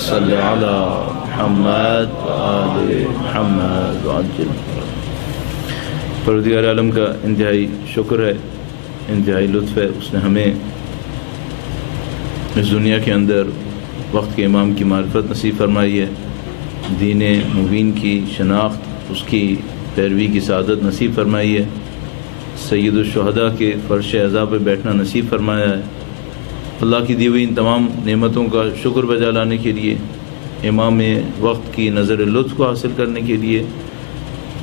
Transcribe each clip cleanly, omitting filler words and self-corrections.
صل علی محمد وآل محمد وعجل۔ پروردگار عالم کا انتہائی شکر ہے، انتہائی لطف ہے، اس نے ہمیں اس دنیا کے اندر وقت کے امام کی معرفت نصیب فرمائی ہے، دین مبین کی شناخت، اس کی پیروی کی سعادت نصیب فرمائی ہے، سید الشہداء کے فرش اعضاء پہ بیٹھنا نصیب فرمایا ہے۔ اللہ کی دی ہوئی ان تمام نعمتوں کا شکر بجا لانے کے لیے، امام وقت کی نظر لطف کو حاصل کرنے کے لیے،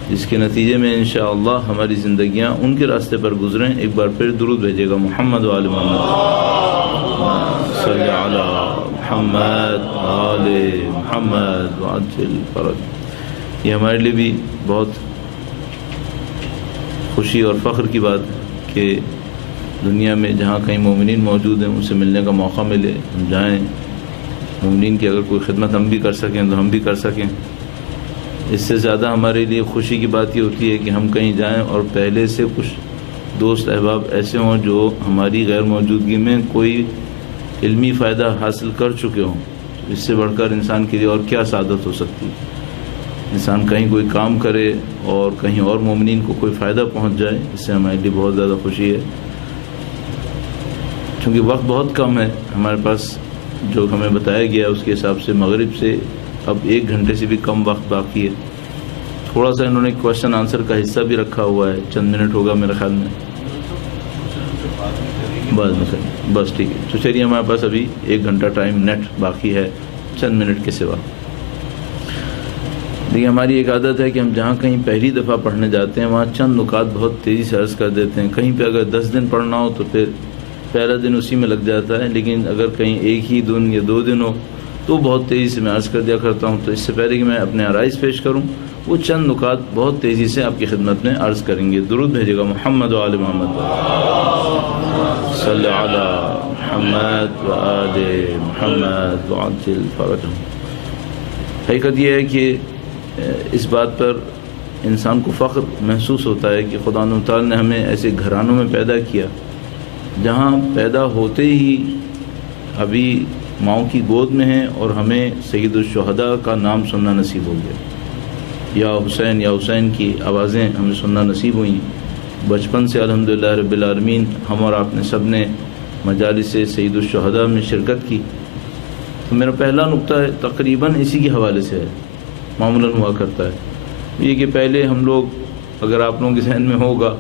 جس کے نتیجے میں انشاءاللہ ہماری زندگیاں ان کے راستے پر گزریں، ایک بار پھر درود بھیجے گا محمد وآل محمد، صلی علی محمد وآل محمد وعجل فرج۔ یہ ہمارے لیے بھی بہت خوشی اور فخر کی بات ہے کہ دنیا میں جہاں کہیں مومنین موجود ہیں ان سے ملنے کا موقع ملے، ہم جائیں، مومنین کی اگر کوئی خدمت ہم بھی کر سکیں تو ہم بھی کر سکیں۔ اس سے زیادہ ہمارے لیے خوشی کی بات یہ ہوتی ہے کہ ہم کہیں جائیں اور پہلے سے کچھ دوست احباب ایسے ہوں جو ہماری غیر موجودگی میں کوئی علمی فائدہ حاصل کر چکے ہوں۔ اس سے بڑھ کر انسان کے لیے اور کیا سعادت ہو سکتی ہے؟ انسان کہیں کوئی کام کرے اور کہیں اور مومنین کو کوئی فائدہ پہنچ جائے، اس سے ہمارے لیے بہت زیادہ خوشی ہے۔ چونکہ وقت بہت کم ہے ہمارے پاس، جو ہمیں بتایا گیا اس کے حساب سے مغرب سے اب 1 گھنٹے سے بھی کم وقت باقی ہے۔ تھوڑا سا انہوں نے کوشچن آنسر کا حصہ بھی رکھا ہوا ہے، چند منٹ ہوگا میرے خیال میں، بس ٹھیک ہے۔ تو چلیے ہمارے پاس ابھی 1 گھنٹہ ٹائم نیٹ باقی ہے چند منٹ کے سوا۔ دیکھیے ہماری ایک عادت ہے کہ ہم جہاں کہیں پہلی دفعہ پڑھنے جاتے ہیں وہاں چند نکات بہت تیزی سے عرض کر دیتے ہیں۔ کہیں پہ اگر 10 دن پڑھنا ہو تو پھر پہلا دن اسی میں لگ جاتا ہے، لیکن اگر کہیں ایک ہی دن یا 2 دن ہو تو بہت تیزی سے میں عرض کر دیا کرتا ہوں۔ تو اس سے پہلے کہ میں اپنے عرائض پیش کروں، وہ چند نکات بہت تیزی سے آپ کی خدمت میں عرض کریں گے۔ درود بھیجے گا محمد وآل محمد، صلی علی محمد وآل محمد وعجل فرجہم۔ حقیقت یہ ہے کہ اس بات پر انسان کو فخر محسوس ہوتا ہے کہ خدا تعالیٰ نے ہمیں ایسے گھرانوں میں پیدا کیا جہاں پیدا ہوتے ہی ابھی ماؤں کی گود میں ہیں اور ہمیں سید الشہداء کا نام سننا نصیب ہو گیا، یا حسین کی آوازیں ہمیں سننا نصیب ہوئیں۔ بچپن سے الحمدللہ رب العالمین ہم اور آپ نے سب نے مجالس سید الشہداء میں شرکت کی۔ تو میرا پہلا نقطہ ہے تقریباً اسی کے حوالے سے ہے، معمولاً ہوا کرتا ہے یہ کہ پہلے ہم لوگ، اگر آپ لوگوں کے ذہن میں ہوگا،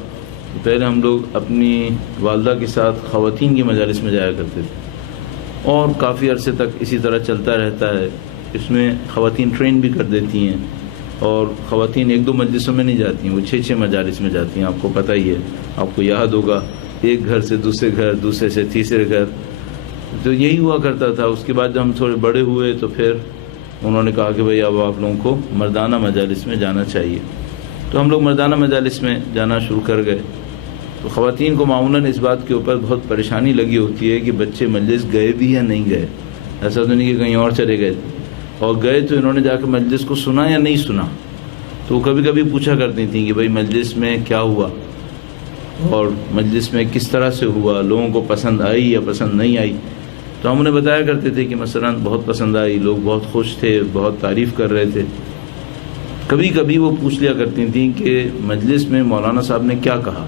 پہلے ہم لوگ اپنی والدہ کے ساتھ خواتین کی مجالس میں جایا کرتے تھے، اور کافی عرصے تک اسی طرح چلتا رہتا ہے۔ اس میں خواتین ٹرین بھی کر دیتی ہیں، اور خواتین 1-2 مجلسوں میں نہیں جاتی ہیں، وہ 6 مجالس میں جاتی ہیں۔ آپ کو پتہ ہی ہے، آپ کو یاد ہوگا، ایک گھر سے دوسرے گھر، دوسرے سے تیسرے گھر، تو یہی ہوا کرتا تھا۔ اس کے بعد جب ہم تھوڑے بڑے ہوئے تو پھر انہوں نے کہا کہ بھئی اب آپ لوگوں کو مردانہ مجالس میں جانا چاہیے، تو ہم لوگ مردانہ مجالس میں جانا شروع کر گئے۔ تو خواتین کو معمولاً اس بات کے اوپر بہت پریشانی لگی ہوتی ہے کہ بچے مجلس گئے بھی یا نہیں گئے، ایسا تو نہیں کہ کہیں اور چلے گئے، اور گئے تو انہوں نے جا کے مجلس کو سنا یا نہیں سنا۔ تو کبھی کبھی پوچھا کرتی تھیں کہ بھئی مجلس میں کیا ہوا اور مجلس میں کس طرح سے ہوا، لوگوں کو پسند آئی یا پسند نہیں آئی۔ تو ہم انہیں بتایا کرتے تھے کہ مثلاً بہت پسند آئی، لوگ بہت خوش تھے، بہت تعریف کر رہے تھے۔ کبھی کبھی وہ پوچھ لیا کرتی تھیں کہ مجلس میں مولانا صاحب نے کیا کہا۔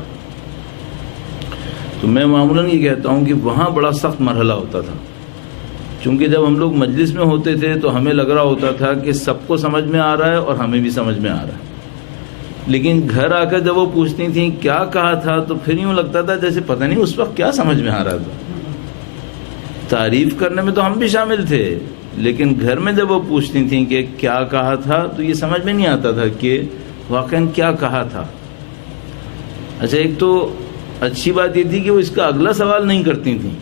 تو میں معمولاً یہ کہتا ہوں کہ وہاں بڑا سخت مرحلہ ہوتا تھا، چونکہ جب ہم لوگ مجلس میں ہوتے تھے تو ہمیں لگ رہا ہوتا تھا کہ سب کو سمجھ میں آ رہا ہے اور ہمیں بھی سمجھ میں آ رہا ہے، لیکن گھر آ کر جب وہ پوچھتی تھیں کیا کہا تھا تو پھر یوں لگتا تھا جیسے پتہ نہیں اس وقت کیا سمجھ میں آ رہا تھا۔ تعریف کرنے میں تو ہم بھی شامل تھے، لیکن گھر میں جب وہ پوچھتی تھیں کہ کیا کہا تھا تو یہ سمجھ میں نہیں آتا تھا کہ واقعاً کیا کہا تھا۔ اچھا، ایک تو اچھی بات یہ تھی کہ وہ اس کا اگلا سوال نہیں کرتی تھیں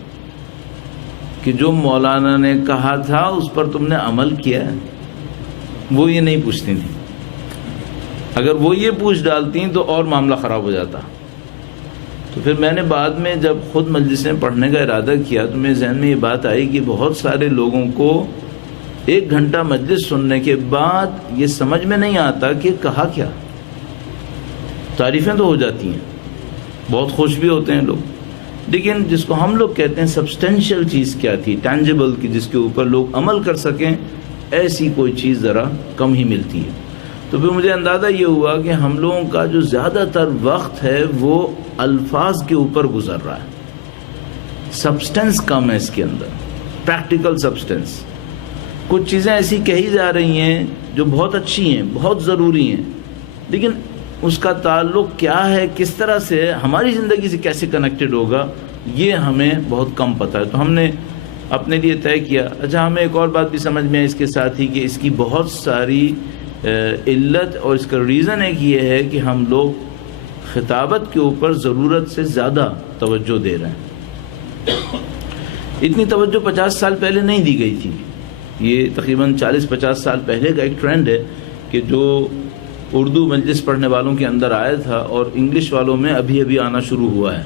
کہ جو مولانا نے کہا تھا اس پر تم نے عمل کیا، وہ یہ نہیں پوچھتی تھیں۔ اگر وہ یہ پوچھ ڈالتی تو اور معاملہ خراب ہو جاتا۔ تو پھر میں نے بعد میں جب خود مجلس میں پڑھنے کا ارادہ کیا تو میرے ذہن میں یہ بات آئی کہ بہت سارے لوگوں کو 1 گھنٹہ مجلس سننے کے بعد یہ سمجھ میں نہیں آتا کہ کہا کیا۔ تعریفیں تو ہو جاتی ہیں، بہت خوش بھی ہوتے ہیں لوگ، لیکن جس کو ہم لوگ کہتے ہیں سبسٹینشیل چیز کیا تھی، ٹینجیبل، کی جس کے اوپر لوگ عمل کر سکیں، ایسی کوئی چیز ذرا کم ہی ملتی ہے۔ تو پھر مجھے اندازہ یہ ہوا کہ ہم لوگوں کا جو زیادہ تر وقت ہے وہ الفاظ کے اوپر گزر رہا ہے، سبسٹنس کم ہے اس کے اندر، پریکٹیکل سبسٹنس۔ کچھ چیزیں ایسی کہی جا رہی ہیں جو بہت اچھی ہیں، بہت ضروری ہیں، لیکن اس کا تعلق کیا ہے، کس طرح سے ہماری زندگی سے کیسے کنیکٹڈ ہوگا، یہ ہمیں بہت کم پتہ ہے۔ تو ہم نے اپنے لیے طے کیا۔ اچھا، ہمیں ایک اور بات بھی سمجھ میں آئی اس کے ساتھ ہی کہ اس کی بہت ساری علت اور اس کا ریزن ایک یہ ہے کہ ہم لوگ خطابت کے اوپر ضرورت سے زیادہ توجہ دے رہے ہیں۔ اتنی توجہ 50 سال پہلے نہیں دی گئی تھی۔ یہ تقریباً 40-50 سال پہلے کا ایک ٹرینڈ ہے کہ جو اردو مجلس پڑھنے والوں کے اندر آیا تھا اور انگلش والوں میں ابھی ابھی آنا شروع ہوا ہے،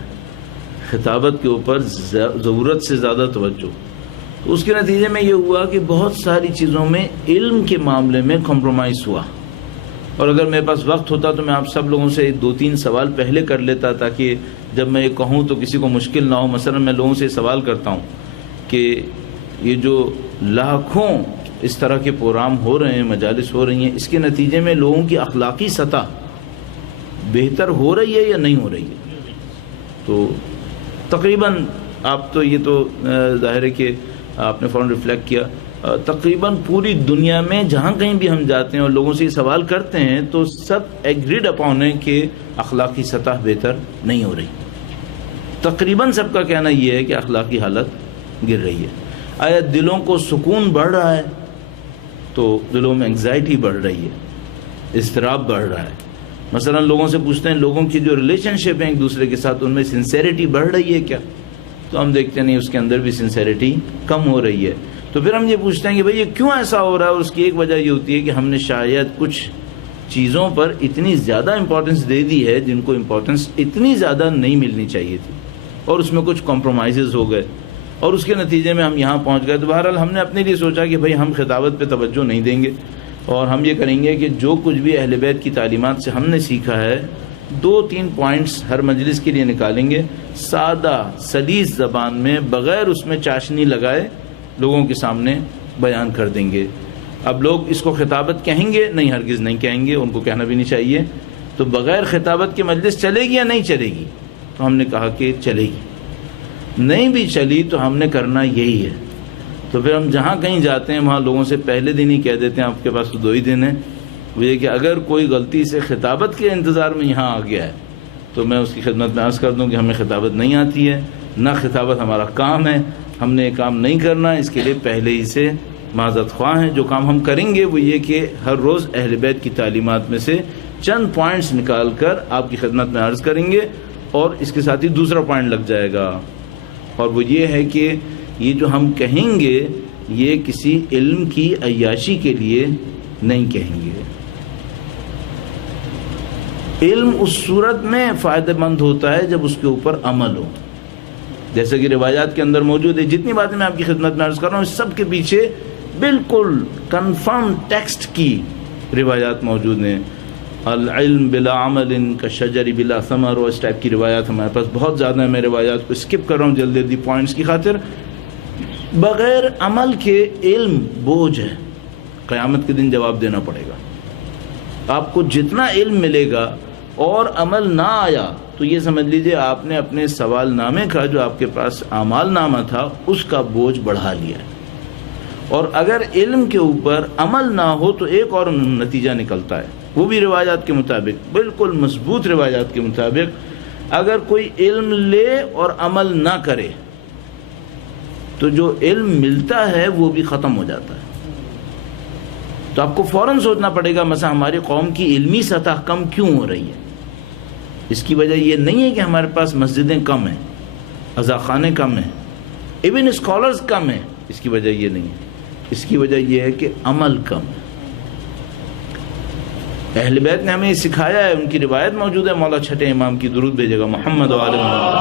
خطابت کے اوپر ضرورت سے زیادہ توجہ۔ تو اس کے نتیجے میں یہ ہوا کہ بہت ساری چیزوں میں علم کے معاملے میں کمپرومائز ہوا۔ اور اگر میرے پاس وقت ہوتا تو میں آپ سب لوگوں سے 2-3 سوال پہلے کر لیتا تاکہ جب میں یہ کہوں تو کسی کو مشکل نہ ہو۔ مثلا میں لوگوں سے سوال کرتا ہوں کہ یہ جو لاکھوں اس طرح کے پروگرام ہو رہے ہیں، مجالس ہو رہی ہیں، اس کے نتیجے میں لوگوں کی اخلاقی سطح بہتر ہو رہی ہے یا نہیں ہو رہی ہے؟ تو تقریباً آپ تو یہ تو ظاہر ہے کہ آپ نے فوراً ریفلیکٹ کیا، تقریباً پوری دنیا میں جہاں کہیں بھی ہم جاتے ہیں اور لوگوں سے یہ سوال کرتے ہیں تو سب ایگریڈ اپون ہے کہ اخلاقی سطح بہتر نہیں ہو رہی۔ تقریباً سب کا کہنا یہ ہے کہ اخلاقی حالت گر رہی ہے۔ آیا دلوں کو سکون بڑھ رہا ہے؟ تو دلوں میں انگزائٹی بڑھ رہی ہے، اضطراب بڑھ رہا ہے۔ مثلا لوگوں سے پوچھتے ہیں لوگوں کی جو ریلیشن شپ ہیں ایک دوسرے کے ساتھ، ان میں سنسیریٹی بڑھ رہی ہے کیا؟ تو ہم دیکھتے نہیں، اس کے اندر بھی سنسیریٹی کم ہو رہی ہے۔ تو پھر ہم یہ پوچھتے ہیں کہ بھئی یہ کیوں ایسا ہو رہا ہے، اور اس کی ایک وجہ یہ ہوتی ہے کہ ہم نے شاید کچھ چیزوں پر اتنی زیادہ امپورٹنس دے دی ہے جن کو امپورٹنس اتنی زیادہ نہیں ملنی چاہیے تھی، اور اس میں کچھ کمپرومائزز ہو گئے اور اس کے نتیجے میں ہم یہاں پہنچ گئے۔ تو بہرحال ہم نے اپنے لیے سوچا کہ بھئی ہم خطابت پہ توجہ نہیں دیں گے، اور ہم یہ کریں گے کہ جو کچھ بھی اہل بیت کی تعلیمات سے ہم نے سیکھا ہے 2-3 پوائنٹس ہر مجلس کے لیے نکالیں گے، سادہ سلیس زبان میں، بغیر اس میں چاشنی لگائے لوگوں کے سامنے بیان کر دیں گے۔ اب لوگ اس کو خطابت کہیں گے؟ نہیں، ہرگز نہیں کہیں گے، ان کو کہنا بھی نہیں چاہیے۔ تو بغیر خطابت کے مجلس چلے گی یا نہیں چلے گی؟ تو ہم نے کہا کہ چلے گی۔ نہیں بھی چلی تو ہم نے کرنا یہی ہے۔ تو پھر ہم جہاں کہیں جاتے ہیں وہاں لوگوں سے پہلے دن ہی کہہ دیتے ہیں آپ کے پاس تو 2 ہی دن ہیں، وہ یہ کہ اگر کوئی غلطی سے خطابت کے انتظار میں یہاں آ گیا ہے تو میں اس کی خدمت میں عرض کر دوں کہ ہمیں خطابت نہیں آتی ہے، نہ خطابت ہمارا کام ہے، ہم نے یہ کام نہیں کرنا، اس کے لیے پہلے ہی سے معذرت خواہ ہیں۔ جو کام ہم کریں گے وہ یہ کہ ہر روز اہل بیت کی تعلیمات میں سے چند پوائنٹس نکال کر آپ کی خدمت میں عرض کریں گے، اور اس کے ساتھ ہی دوسرا پوائنٹ لگ جائے گا، اور وہ یہ ہے کہ یہ جو ہم کہیں گے یہ کسی علم کی عیاشی کے لیے نہیں کہیں گے۔ علم اس صورت میں فائدہ مند ہوتا ہے جب اس کے اوپر عمل ہو، جیسے کہ روایات کے اندر موجود ہے۔ جتنی باتیں میں آپ کی خدمت میں عرض کر رہا ہوں اس سب کے پیچھے بالکل کنفرم ٹیکسٹ کی روایات موجود ہیں۔ العلم بلا عمل کالشجر بلا ثمر، اور اس ٹائپ کی روایات ہمارے پاس بہت زیادہ ہیں۔ میں روایات کو اسکپ کر رہا ہوں جلدی جلدی پوائنٹس کی خاطر۔ بغیر عمل کے علم بوجھ ہے، قیامت کے دن جواب دینا پڑے گا۔ آپ کو جتنا علم ملے گا اور عمل نہ آیا تو یہ سمجھ لیجئے آپ نے اپنے سوال نامے کا جو آپ کے پاس اعمال نامہ تھا اس کا بوجھ بڑھا لیا ہے۔ اور اگر علم کے اوپر عمل نہ ہو تو ایک اور نتیجہ نکلتا ہے، وہ بھی روایات کے مطابق، بالکل مضبوط روایات کے مطابق، اگر کوئی علم لے اور عمل نہ کرے تو جو علم ملتا ہے وہ بھی ختم ہو جاتا ہے۔ تو آپ کو فوراً سوچنا پڑے گا مثلا ہماری قوم کی علمی سطح کم کیوں ہو رہی ہے۔ اس کی وجہ یہ نہیں ہے کہ ہمارے پاس مسجدیں کم ہیں، عزاخانے کم ہیں، ایون اسکالرز کم ہیں، اس کی وجہ یہ نہیں ہے۔ اس کی وجہ یہ ہے کہ عمل کم ہے۔ اہل بیت نے ہمیں سکھایا ہے، ان کی روایت موجود ہے، مولا چھٹے امام کی، درود بھیجے گا محمد و آل محمد۔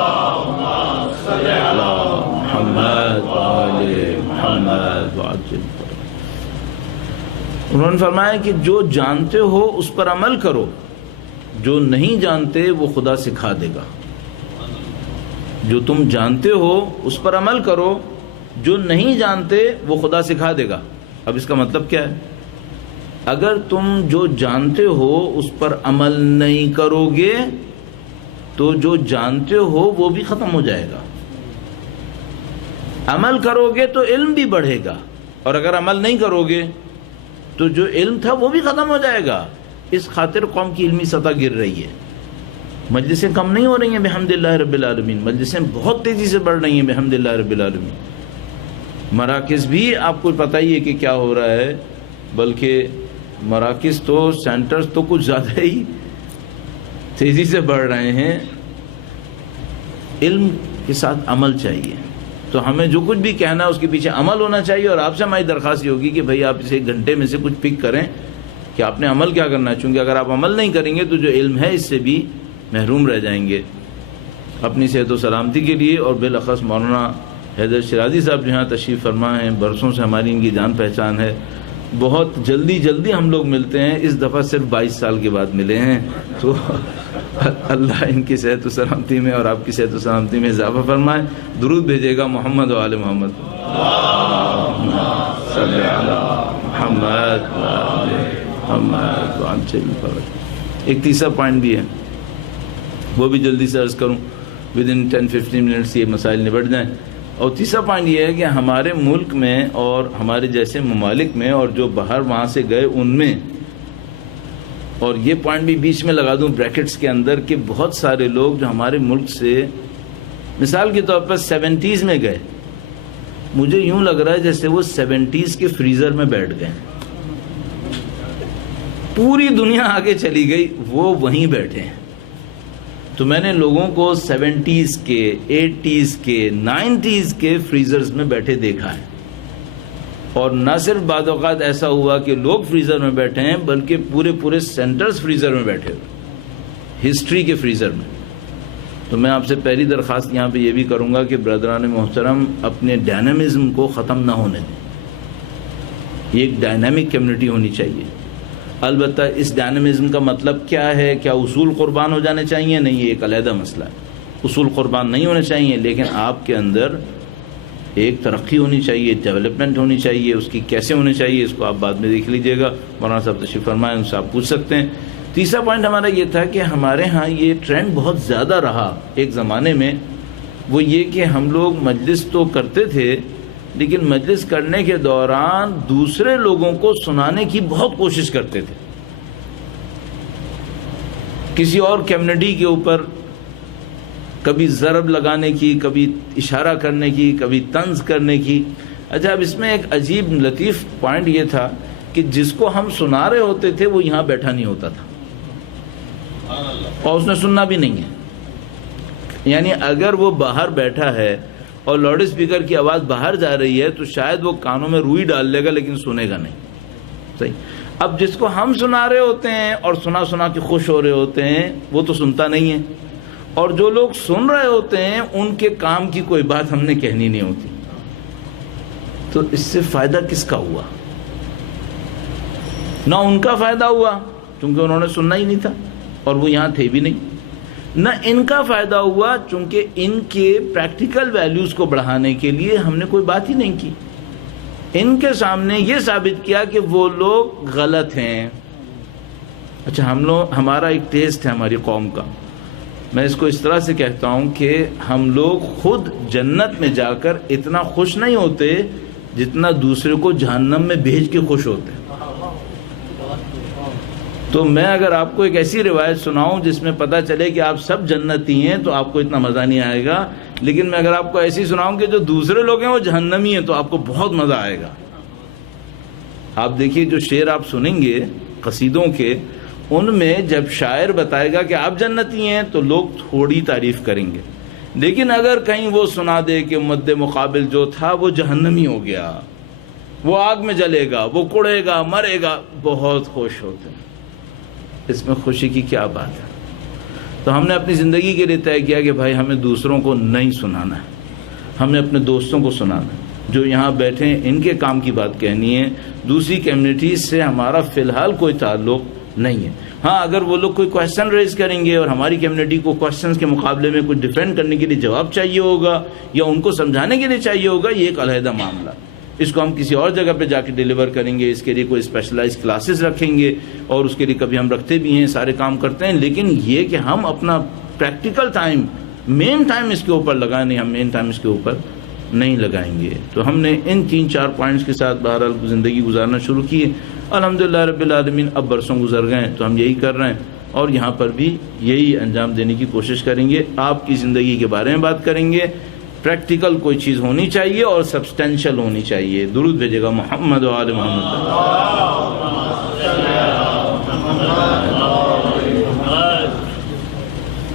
انہوں نے فرمایا کہ جو جانتے ہو اس پر عمل کرو، جو نہیں جانتے وہ خدا سکھا دے گا۔ جو تم جانتے ہو اس پر عمل کرو، جو نہیں جانتے وہ خدا سکھا دے گا۔ اب اس کا مطلب کیا ہے؟ اگر تم جو جانتے ہو اس پر عمل نہیں کرو گے تو جو جانتے ہو وہ بھی ختم ہو جائے گا۔ عمل کرو گے تو علم بھی بڑھے گا، اور اگر عمل نہیں کرو گے تو جو علم تھا وہ بھی ختم ہو جائے گا۔ اس خاطر قوم کی علمی سطح گر رہی ہے، مجلسیں کم نہیں ہو رہی ہیں بحمد اللہ رب العالمین، مجلسیں بہت تیزی سے بڑھ رہی ہیں بحمد اللہ رب العالمین۔ مراکز بھی آپ کو پتہ ہی ہے کہ کیا ہو رہا ہے، بلکہ مراکز تو سینٹرز تو کچھ زیادہ ہی تیزی سے بڑھ رہے ہیں۔ علم کے ساتھ عمل چاہیے، تو ہمیں جو کچھ بھی کہنا ہے اس کے پیچھے عمل ہونا چاہیے، اور آپ سے ہماری درخواست یہ ہوگی کہ بھائی آپ اسے 1 گھنٹے میں سے کچھ پک کریں کہ آپ نے عمل کیا کرنا ہے، چونکہ اگر آپ عمل نہیں کریں گے تو جو علم ہے اس سے بھی محروم رہ جائیں گے۔ اپنی صحت و سلامتی کے لیے، اور بالاخص مولانا حیدر شیرازی صاحب جو یہاں تشریف فرما ہیں، برسوں سے ہماری ان کی جان پہچان ہے، بہت جلدی ہم لوگ ملتے ہیں، اس دفعہ صرف 22 سال کے بعد ملے ہیں، تو اللہ ان کی صحت و سلامتی میں اور آپ کی صحت و سلامتی میں اضافہ فرمائے۔ درود بھیجے گا محمد و آل محمد، صلی علی محمد و آل محمد۔ ایک تیسرا پوائنٹ بھی ہے، وہ بھی جلدی سے عرض کروں، ودن 10-15 منٹس یہ مسائل نبٹ جائیں۔ اور تیسرا پوائنٹ یہ ہے کہ ہمارے ملک میں اور ہمارے جیسے ممالک میں اور جو باہر وہاں سے گئے ان میں، اور یہ پوائنٹ بھی بیچ میں لگا دوں بریکٹس کے اندر، کہ بہت سارے لوگ جو ہمارے ملک سے مثال کے طور پر 70s میں گئے، مجھے یوں لگ رہا ہے جیسے وہ 70s کے فریزر میں بیٹھ گئے، پوری دنیا آگے چلی گئی، وہ وہیں بیٹھے ہیں۔ تو میں نے لوگوں کو 70s کے، 80s کے، 90s کے فریزرز میں بیٹھے دیکھا ہے، اور نہ صرف بعض اوقات ایسا ہوا کہ لوگ فریزر میں بیٹھے ہیں، بلکہ پورے سینٹرز فریزر میں بیٹھے ہوئے، ہسٹری کے فریزر میں۔ تو میں آپ سے پہلی درخواست یہاں پہ یہ بھی کروں گا کہ برادران محترم اپنے ڈائنامزم کو ختم نہ ہونے دیں، یہ ایک ڈائنامک کمیونٹی ہونی چاہیے۔ البتہ اس ڈائنامزم کا مطلب کیا ہے؟ کیا اصول قربان ہو جانے چاہیے؟ نہیں، یہ ایک علیحدہ مسئلہ ہے، اصول قربان نہیں ہونے چاہیے، لیکن آپ کے اندر ایک ترقی ہونی چاہیے، ڈیولپمنٹ ہونی چاہیے۔ اس کی کیسے ہونی چاہیے اس کو آپ بعد میں دیکھ لیجئے گا، مولانا صاحب تشریف فرمائیں، ان سے آپ پوچھ سکتے ہیں۔ تیسرا پوائنٹ ہمارا یہ تھا کہ ہمارے ہاں یہ ٹرینڈ بہت زیادہ رہا ایک زمانے میں، وہ یہ کہ ہم لوگ مجلس تو کرتے تھے، لیکن مجلس کرنے کے دوران دوسرے لوگوں کو سنانے کی بہت کوشش کرتے تھے، کسی اور کمیونٹی کے اوپر کبھی ضرب لگانے کی، کبھی اشارہ کرنے کی، کبھی طنز کرنے کی۔ اچھا، اب اس میں ایک عجیب لطیف پوائنٹ یہ تھا کہ جس کو ہم سنا رہے ہوتے تھے وہ یہاں بیٹھا نہیں ہوتا تھا، اور اس نے سننا بھی نہیں ہے۔ یعنی اگر وہ باہر بیٹھا ہے اور لاؤڈ اسپیکر کی آواز باہر جا رہی ہے تو شاید وہ کانوں میں روئی ڈال لے گا، لیکن سنے گا نہیں۔ صحیح۔ اب جس کو ہم سنا رہے ہوتے ہیں اور سنا کے خوش ہو رہے ہوتے ہیں وہ تو سنتا نہیں ہے، اور جو لوگ سن رہے ہوتے ہیں ان کے کام کی کوئی بات ہم نے کہنی نہیں ہوتی۔ تو اس سے فائدہ کس کا ہوا؟ نہ ان کا فائدہ ہوا چونکہ انہوں نے سننا ہی نہیں تھا اور وہ یہاں تھے بھی نہیں، نہ ان کا فائدہ ہوا چونکہ ان کے پریکٹیکل ویلیوز کو بڑھانے کے لیے ہم نے کوئی بات ہی نہیں کی، ان کے سامنے یہ ثابت کیا کہ وہ لوگ غلط ہیں۔ اچھا، ہمارا ایک ٹیسٹ ہے ہماری قوم کا، میں اس کو اس طرح سے کہتا ہوں کہ ہم لوگ خود جنت میں جا کر اتنا خوش نہیں ہوتے جتنا دوسرے کو جہنم میں بھیج کے خوش ہوتے ہیں۔ تو میں اگر آپ کو ایک ایسی روایت سناؤں جس میں پتہ چلے کہ آپ سب جنتی ہیں تو آپ کو اتنا مزہ نہیں آئے گا، لیکن میں اگر آپ کو ایسی سناؤں کہ جو دوسرے لوگ ہیں وہ جہنمی ہیں تو آپ کو بہت مزہ آئے گا۔ آپ دیکھیے جو شعر آپ سنیں گے قصیدوں کے، ان میں جب شاعر بتائے گا کہ آپ جنتی ہیں تو لوگ تھوڑی تعریف کریں گے، لیکن اگر کہیں وہ سنا دے کہ مد مقابل جو تھا وہ جہنمی ہو گیا، وہ آگ میں جلے گا، وہ کڑے گا، مرے گا، بہت خوش ہوتے ہیں۔ اس میں خوشی کی کیا بات ہے؟ تو ہم نے اپنی زندگی کے لیے طے کیا کہ بھائی ہمیں دوسروں کو نہیں سنانا ہے، ہم نے اپنے دوستوں کو سنانا ہے، جو یہاں بیٹھے ہیں ان کے کام کی بات کہنی ہے۔ دوسری کمیونٹیز سے ہمارا فی الحال کوئی تعلق نہیں ہے. ہاں اگر وہ لوگ کوئی کوشچن ریز کریں گے اور ہماری کمیونٹی کو کوشچنس کے مقابلے میں کچھ ڈیفینڈ کرنے کے لیے جواب چاہیے ہوگا یا ان کو سمجھانے کے لیے چاہیے ہوگا، یہ ایک علیحدہ معاملہ. اس کو ہم کسی اور جگہ پہ جا کے ڈیلیور کریں گے، اس کے لیے کوئی اسپیشلائز کلاسز رکھیں گے، اور اس کے لیے کبھی ہم رکھتے بھی ہیں، سارے کام کرتے ہیں. لیکن یہ کہ ہم اپنا پریکٹیکل ٹائم، مین ٹائم اس کے اوپر لگائیں، نہیں، ہم مین ٹائم اس کے اوپر نہیں لگائیں گے. تو ہم نے ان 3-4 پوائنٹس کے ساتھ بہرحال زندگی گزارنا شروع کی ہے. الحمدللہ رب العالمین. اب برسوں گزر گئے تو ہم یہی کر رہے ہیں، اور یہاں پر بھی یہی انجام دینے کی کوشش کریں گے. آپ کی زندگی کے بارے میں بات کریں گے، پریکٹیکل کوئی چیز ہونی چاہیے اور سبسٹینشل ہونی چاہیے. درود بھیجے گا محمد و آل محمد.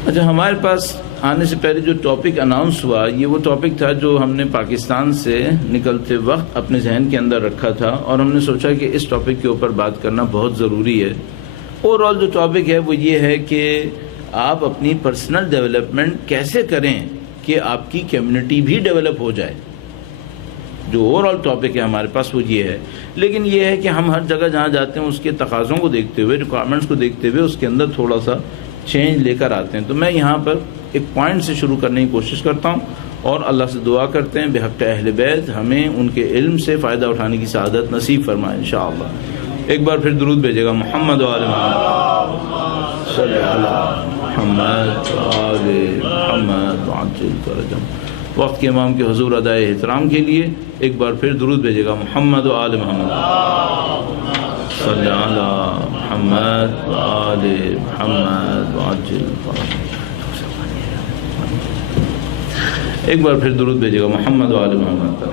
اچھا، ہمارے پاس آنے سے پہلے جو ٹاپک اناؤنس ہوا، یہ وہ ٹاپک تھا جو ہم نے پاکستان سے نکلتے وقت اپنے ذہن کے اندر رکھا تھا، اور ہم نے سوچا کہ اس ٹاپک کے اوپر بات کرنا بہت ضروری ہے. اوور آل جو ٹاپک ہے وہ یہ ہے کہ آپ اپنی پرسنل ڈیولپمنٹ کیسے کریں کہ آپ کی کمیونٹی بھی ڈیولپ ہو جائے. جو اوور آل ٹاپک ہے ہمارے پاس وہ یہ ہے. لیکن یہ ہے کہ ہم ہر جگہ جہاں جاتے ہیں اس کے تقاضوں کو دیکھتے ہوئے، ریکوائرمنٹس کو دیکھتے ہوئے اس کے اندر تھوڑا سا چینج لے کر آتے ہیں. تو میں یہاں پر ایک پوائنٹ سے شروع کرنے کی کوشش کرتا ہوں، اور اللہ سے دعا کرتے ہیں بحق اہل بیت ہمیں ان کے علم سے فائدہ اٹھانے کی سعادت نصیب فرمائے انشاءاللہ. ایک بار پھر درود بھیجے گا محمد و آل محمد، صلی علی محمد و آل محمد وعجل فرجهم. وقت کے امام کے حضور ادائے احترام کے لیے ایک بار پھر درود بھیجے گا محمد و آل محمد، صلی علی محمد و آل محمد وعجل فرجهم. ایک بار پھر درود بھیجے گا محمد و آل محمد،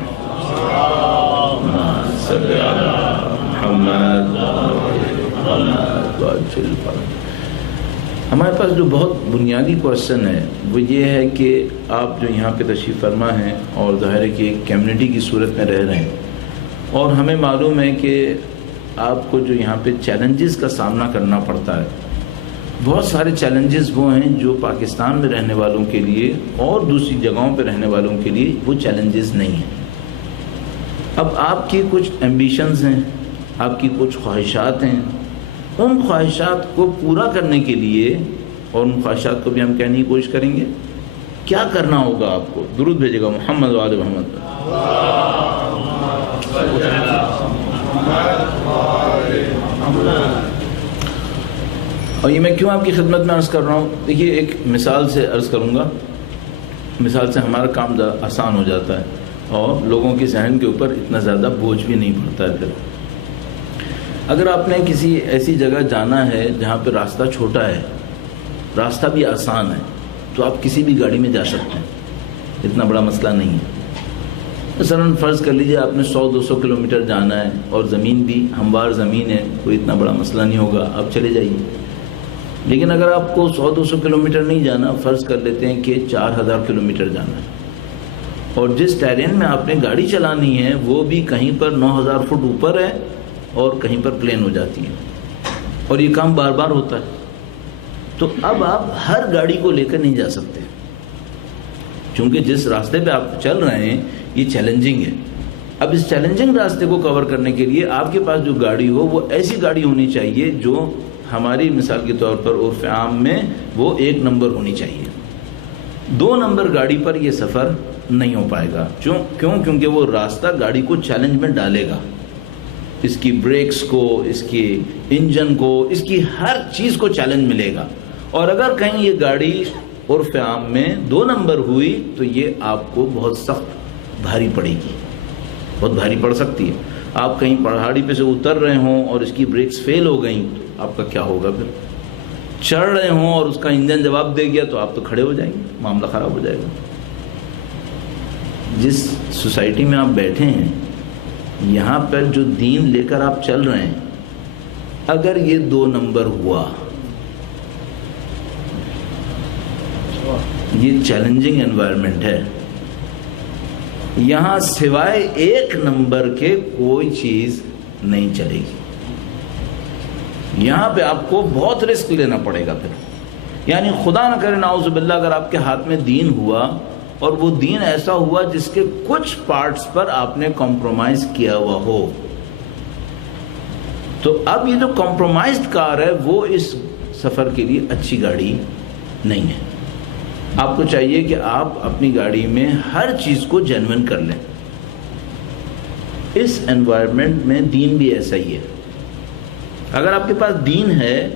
صلی علی محمد و آل محمد وعجل فرجهم. ہمارے پاس جو بہت بنیادی کوشچن ہے وہ یہ ہے کہ آپ جو یہاں پہ تشریف فرما ہیں اور ظاہر ہے کہ ایک کمیونٹی کی صورت میں رہ رہے ہیں، اور ہمیں معلوم ہے کہ آپ کو جو یہاں پہ چیلنجز کا سامنا کرنا پڑتا ہے. بہت سارے چیلنجز وہ ہیں جو پاکستان میں رہنے والوں کے لیے اور دوسری جگہوں پہ رہنے والوں کے لیے وہ چیلنجز نہیں ہیں. اب آپ کی کچھ ایمبیشنز ہیں، آپ کی کچھ خواہشات ہیں. ان خواہشات کو پورا کرنے کے لیے، اور ان خواہشات کو بھی ہم کہنے کی کوشش کریں گے، کیا کرنا ہوگا آپ کو. درود بھیجے گا محمد و آل محمد. اور یہ میں کیوں آپ کی خدمت میں عرض کر رہا ہوں؟ دیکھیے، ایک مثال سے عرض کروں گا. مثال سے ہمارا کام آسان ہو جاتا ہے اور لوگوں کے ذہن کے اوپر اتنا زیادہ بوجھ بھی نہیں پڑتا ہے. پھر اگر آپ نے کسی ایسی جگہ جانا ہے جہاں پہ راستہ چھوٹا ہے، راستہ بھی آسان ہے، تو آپ کسی بھی گاڑی میں جا سکتے ہیں، اتنا بڑا مسئلہ نہیں ہے. مثلاً فرض کر لیجیے آپ نے 100-200 کلومیٹر جانا ہے اور زمین بھی ہموار زمین ہے، کوئی اتنا بڑا مسئلہ نہیں ہوگا، آپ چلے جائیے. لیکن اگر آپ کو 100-200 کلومیٹر نہیں جانا، فرض کر لیتے ہیں کہ 4000 کلومیٹر جانا ہے، اور جس ٹیرین میں آپ نے گاڑی چلانی ہے وہ بھی کہیں پر 9000 فٹ اوپر ہے اور کہیں پر پلین ہو جاتی ہے، اور یہ کام بار بار ہوتا ہے. تو اب آپ ہر گاڑی کو لے کر نہیں جا سکتے، چونکہ جس راستے پہ آپ چل رہے ہیں یہ چیلنجنگ ہے. اب اس چیلنجنگ راستے کو کور کرنے کے لیے آپ کے پاس جو گاڑی ہو وہ ایسی گاڑی ہونی چاہیے جو ہماری مثال کے طور پر عرف عام میں وہ 1 نمبر ہونی چاہیے. 2 نمبر گاڑی پر یہ سفر نہیں ہو پائے گا. کیونکہ وہ راستہ گاڑی کو چیلنج میں ڈالے گا، اس کی بریکس کو، اس کی انجن کو، اس کی ہر چیز کو چیلنج ملے گا. اور اگر کہیں یہ گاڑی عرف عام میں 2 نمبر ہوئی تو یہ آپ کو بہت سخت بھاری پڑے گی، بہت بھاری پڑ سکتی ہے. آپ کہیں پہاڑی پہ سے اتر رہے ہوں اور اس کی بریکس فیل ہو گئیں تو آپ کا کیا ہوگا؟ پھر چڑھ رہے ہوں اور اس کا انجن جواب دے گیا تو آپ تو کھڑے ہو جائیں گے، معاملہ خراب ہو جائے گا. جس سوسائٹی میں آپ بیٹھے ہیں، یہاں پر جو دین لے کر آپ چل رہے ہیں، اگر یہ 2 نمبر ہوا، یہ چیلنجنگ انوائرمنٹ ہے. یہاں سوائے 1 نمبر کے کوئی چیز نہیں چلے گی. یہاں پہ آپ کو بہت رسک لینا پڑے گا. پھر یعنی خدا نہ کرے نعوذ باللہ اگر آپ کے ہاتھ میں دین ہوا اور وہ دین ایسا ہوا جس کے کچھ پارٹس پر آپ نے کمپرومائز کیا ہوا ہو، تو اب یہ جو کمپرومائزڈ کار ہے وہ اس سفر کے لیے اچھی گاڑی نہیں ہے. آپ کو چاہیے کہ آپ اپنی گاڑی میں ہر چیز کو جینوئن کر لیں. اس انوائرمنٹ میں دین بھی ایسا ہی ہے. اگر آپ کے پاس دین ہے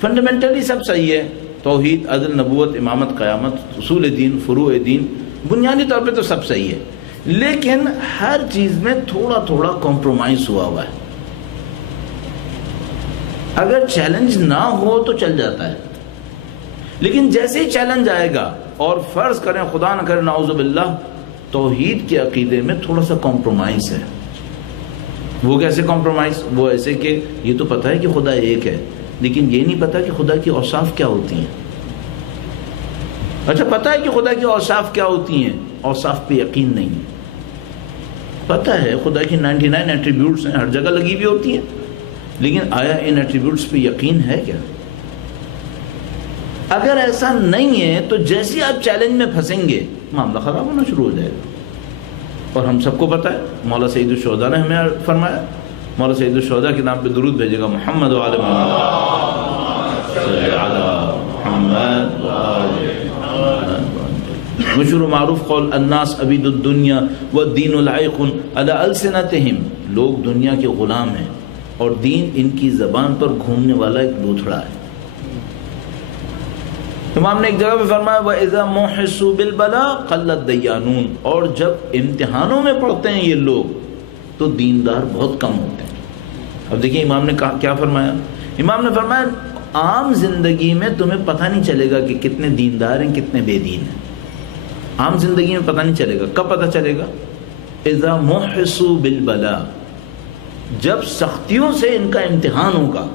فنڈامنٹلی سب صحیح ہے، توحید، عدل، نبوت، امامت، قیامت، اصول دین، فروع دین، بنیادی طور پہ تو سب صحیح ہے، لیکن ہر چیز میں تھوڑا تھوڑا کمپرومائز ہوا ہے. اگر چیلنج نہ ہو تو چل جاتا ہے، لیکن جیسے ہی چیلنج آئے گا اور فرض کریں خدا نہ کرے نعوذ باللہ توحید کے عقیدے میں تھوڑا سا کمپرومائز ہے. وہ کیسے کمپرومائز؟ وہ ایسے کہ یہ تو پتہ ہے کہ خدا ایک ہے، لیکن یہ نہیں پتا کہ خدا کی اوصاف کیا ہوتی ہیں. اچھا پتہ ہے کہ خدا کی اوصاف کیا ہوتی ہیں، اوصاف پہ یقین نہیں ہے. پتہ ہے خدا کی 99 ایٹریبیوٹس ہیں، ہر جگہ لگی ہوئی ہوتی ہیں، لیکن آیا ان ایٹریبیوٹس پہ یقین ہے کیا؟ اگر ایسا نہیں ہے تو جیسے آپ چیلنج میں پھنسیں گے معاملہ خراب ہونا شروع ہو جائے گا. اور ہم سب کو پتہ ہے مولا سید الشہداء نے ہمیں فرمایا، مولا سید الشہداء کے نام پہ درود بھیجے گا، محمد و آل محمد صلی علی محمد و آل محمد. مشہور و معروف قول الناس عبید الدنیا والدین العیق علی السنتہم. لوگ دنیا کے غلام ہیں اور دین ان کی زبان پر گھومنے والا ایک لوتھڑا ہے. امام نے ایک جگہ پہ فرمایا وَإِذَا مُحِسُّوا بِالْبَلَاءِ قَلَّتْ دَيَّانُونَ. اور جب امتحانوں میں پڑھتے ہیں یہ لوگ تو دیندار بہت کم ہوتے ہیں. اب دیکھیں امام نے کیا فرمایا. امام نے فرمایا عام زندگی میں تمہیں پتہ نہیں چلے گا کہ کتنے دیندار ہیں کتنے بے دین ہیں. عام زندگی میں پتہ نہیں چلے گا. کب پتہ چلے گا؟ اذا محسوا بالبلاء، جب سختیوں سے ان کا امتحان ہوگا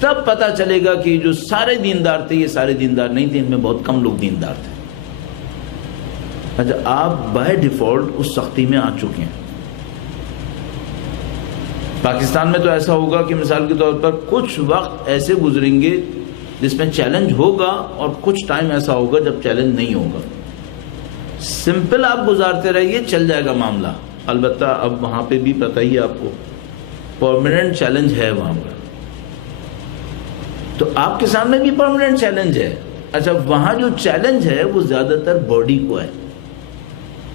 تب پتہ چلے گا کہ جو سارے دیندار تھے یہ سارے دیندار نہیں تھے، ان میں بہت کم لوگ دیندار تھے. اچھا آپ بائی ڈیفالٹ اس سختی میں آ چکے ہیں. پاکستان میں تو ایسا ہوگا کہ مثال کے طور پر کچھ وقت ایسے گزریں گے جس میں چیلنج ہوگا اور کچھ ٹائم ایسا ہوگا جب چیلنج نہیں ہوگا. سمپل آپ گزارتے رہیے چل جائے گا معاملہ. البتہ اب وہاں پہ بھی پتہ ہی آپ کو پرماننٹ چیلنج ہے وہاں پر، تو آپ کے سامنے بھی پرماننٹ چیلنج ہے. اچھا وہاں جو چیلنج ہے وہ زیادہ تر باڈی کو ہے،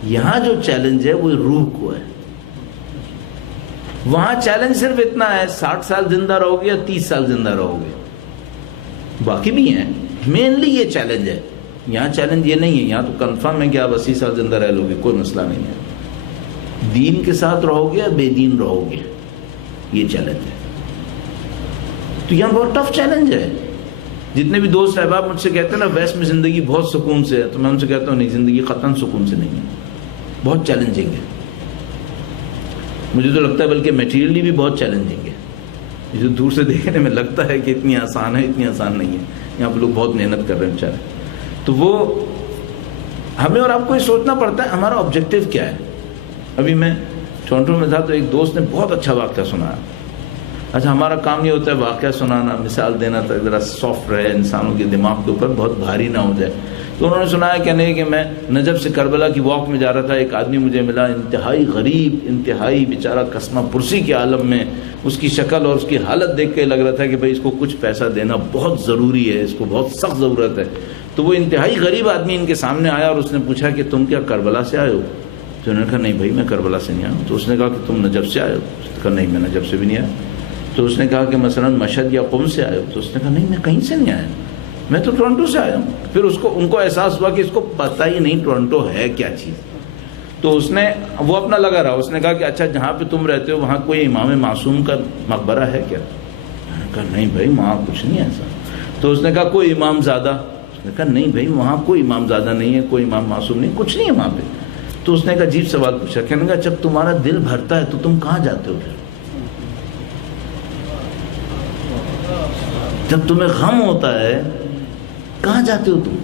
یہاں جو چیلنج ہے وہ روح کو ہے. وہاں چیلنج صرف اتنا ہے 60 سال زندہ رہو گے یا 30 سال زندہ رہو گے، باقی بھی ہیں، مینلی یہ چیلنج ہے. یہاں چیلنج یہ نہیں ہے، یہاں تو کنفرم ہے کہ آپ 80 سال زندہ رہ لو گے، کوئی مسئلہ نہیں ہے. دین کے ساتھ رہو گے یا بے دین رہو گے، یہ چیلنج ہے. تو یہاں بہت ٹف چیلنج ہے. جتنے بھی دوست احباب مجھ سے کہتے ہیں نا ویسٹ میں زندگی بہت سکون سے ہے، تو میں ان سے کہتا ہوں نہیں، زندگی قطعاً سکون سے نہیں ہے، بہت چیلنجنگ ہے. مجھے تو لگتا ہے بلکہ میٹیریلی بھی بہت چیلنجنگ ہے. جو دور سے دیکھنے میں لگتا ہے کہ اتنی آسان ہے، اتنی آسان نہیں ہے. یہاں پہ لوگ بہت محنت کر رہے ہیں بیچارے. تو وہ ہمیں اور آپ کو یہ سوچنا پڑتا ہے ہمارا آبجیکٹو کیا ہے. ابھی میں ٹورنٹو میں تھا تو ایک دوست نے بہت اچھا واقعہ سنایا. اچھا ہمارا کام یہ ہوتا ہے واقعہ سنانا، مثال دینا تھا ذرا سافٹ رہے، انسانوں کے دماغ کے اوپر بہت بھاری نہ ہو جائے. تو انہوں نے سنایا کہنے کہ میں نجف سے کربلا کی واک میں جا رہا تھا، ایک آدمی مجھے ملا انتہائی غریب، انتہائی بیچارہ قسمہ پرسی کے عالم میں. اس کی شکل اور اس کی حالت دیکھ کے لگ رہا تھا کہ بھائی اس کو کچھ پیسہ دینا بہت ضروری ہے، اس کو بہت سخت ضرورت ہے. تو وہ انتہائی غریب آدمی ان کے سامنے آیا اور اس نے پوچھا کہ تم کیا کربلا سے آئے ہو؟ تو انہوں نے کہا نہیں بھائی میں کربلا سے نہیں آیا. تو اس نے کہا کہ تم نجف سے آئے ہو؟ اس نے کہا نہیں میں نجف سے بھی نہیں آیا. تو اس نے کہا کہ مثلا مشہد یا قم سے آئے ہو؟ تو اس نے کہا نہیں میں کہیں سے نہیں آیا، میں تو ٹورنٹو سے آیا ہوں. پھر ان کو احساس ہوا کہ اس کو پتہ ہی نہیں ٹورنٹو ہے کیا چیز. تو اس نے وہ اپنا لگا رہا، اس نے کہا کہ اچھا جہاں پہ تم رہتے ہو وہاں کوئی امام معصوم کا مقبرہ ہے کیا؟ میں نے کہا نہیں بھائی وہاں کچھ نہیں ایسا. تو اس نے کہا کوئی امام زادہ؟ اس نے کہا نہیں بھائی وہاں کوئی امام زادہ نہیں ہے، کوئی امام معصوم نہیں، کچھ نہیں ہے وہاں پہ. تو اس نے ایک عجیب سوال پوچھا، کہنے لگا جب تمہارا دل بھرتا ہے تو تم کہاں جاتے ہو؟ پھر جب تمہیں غم ہوتا ہے کہاں جاتے ہو تم؟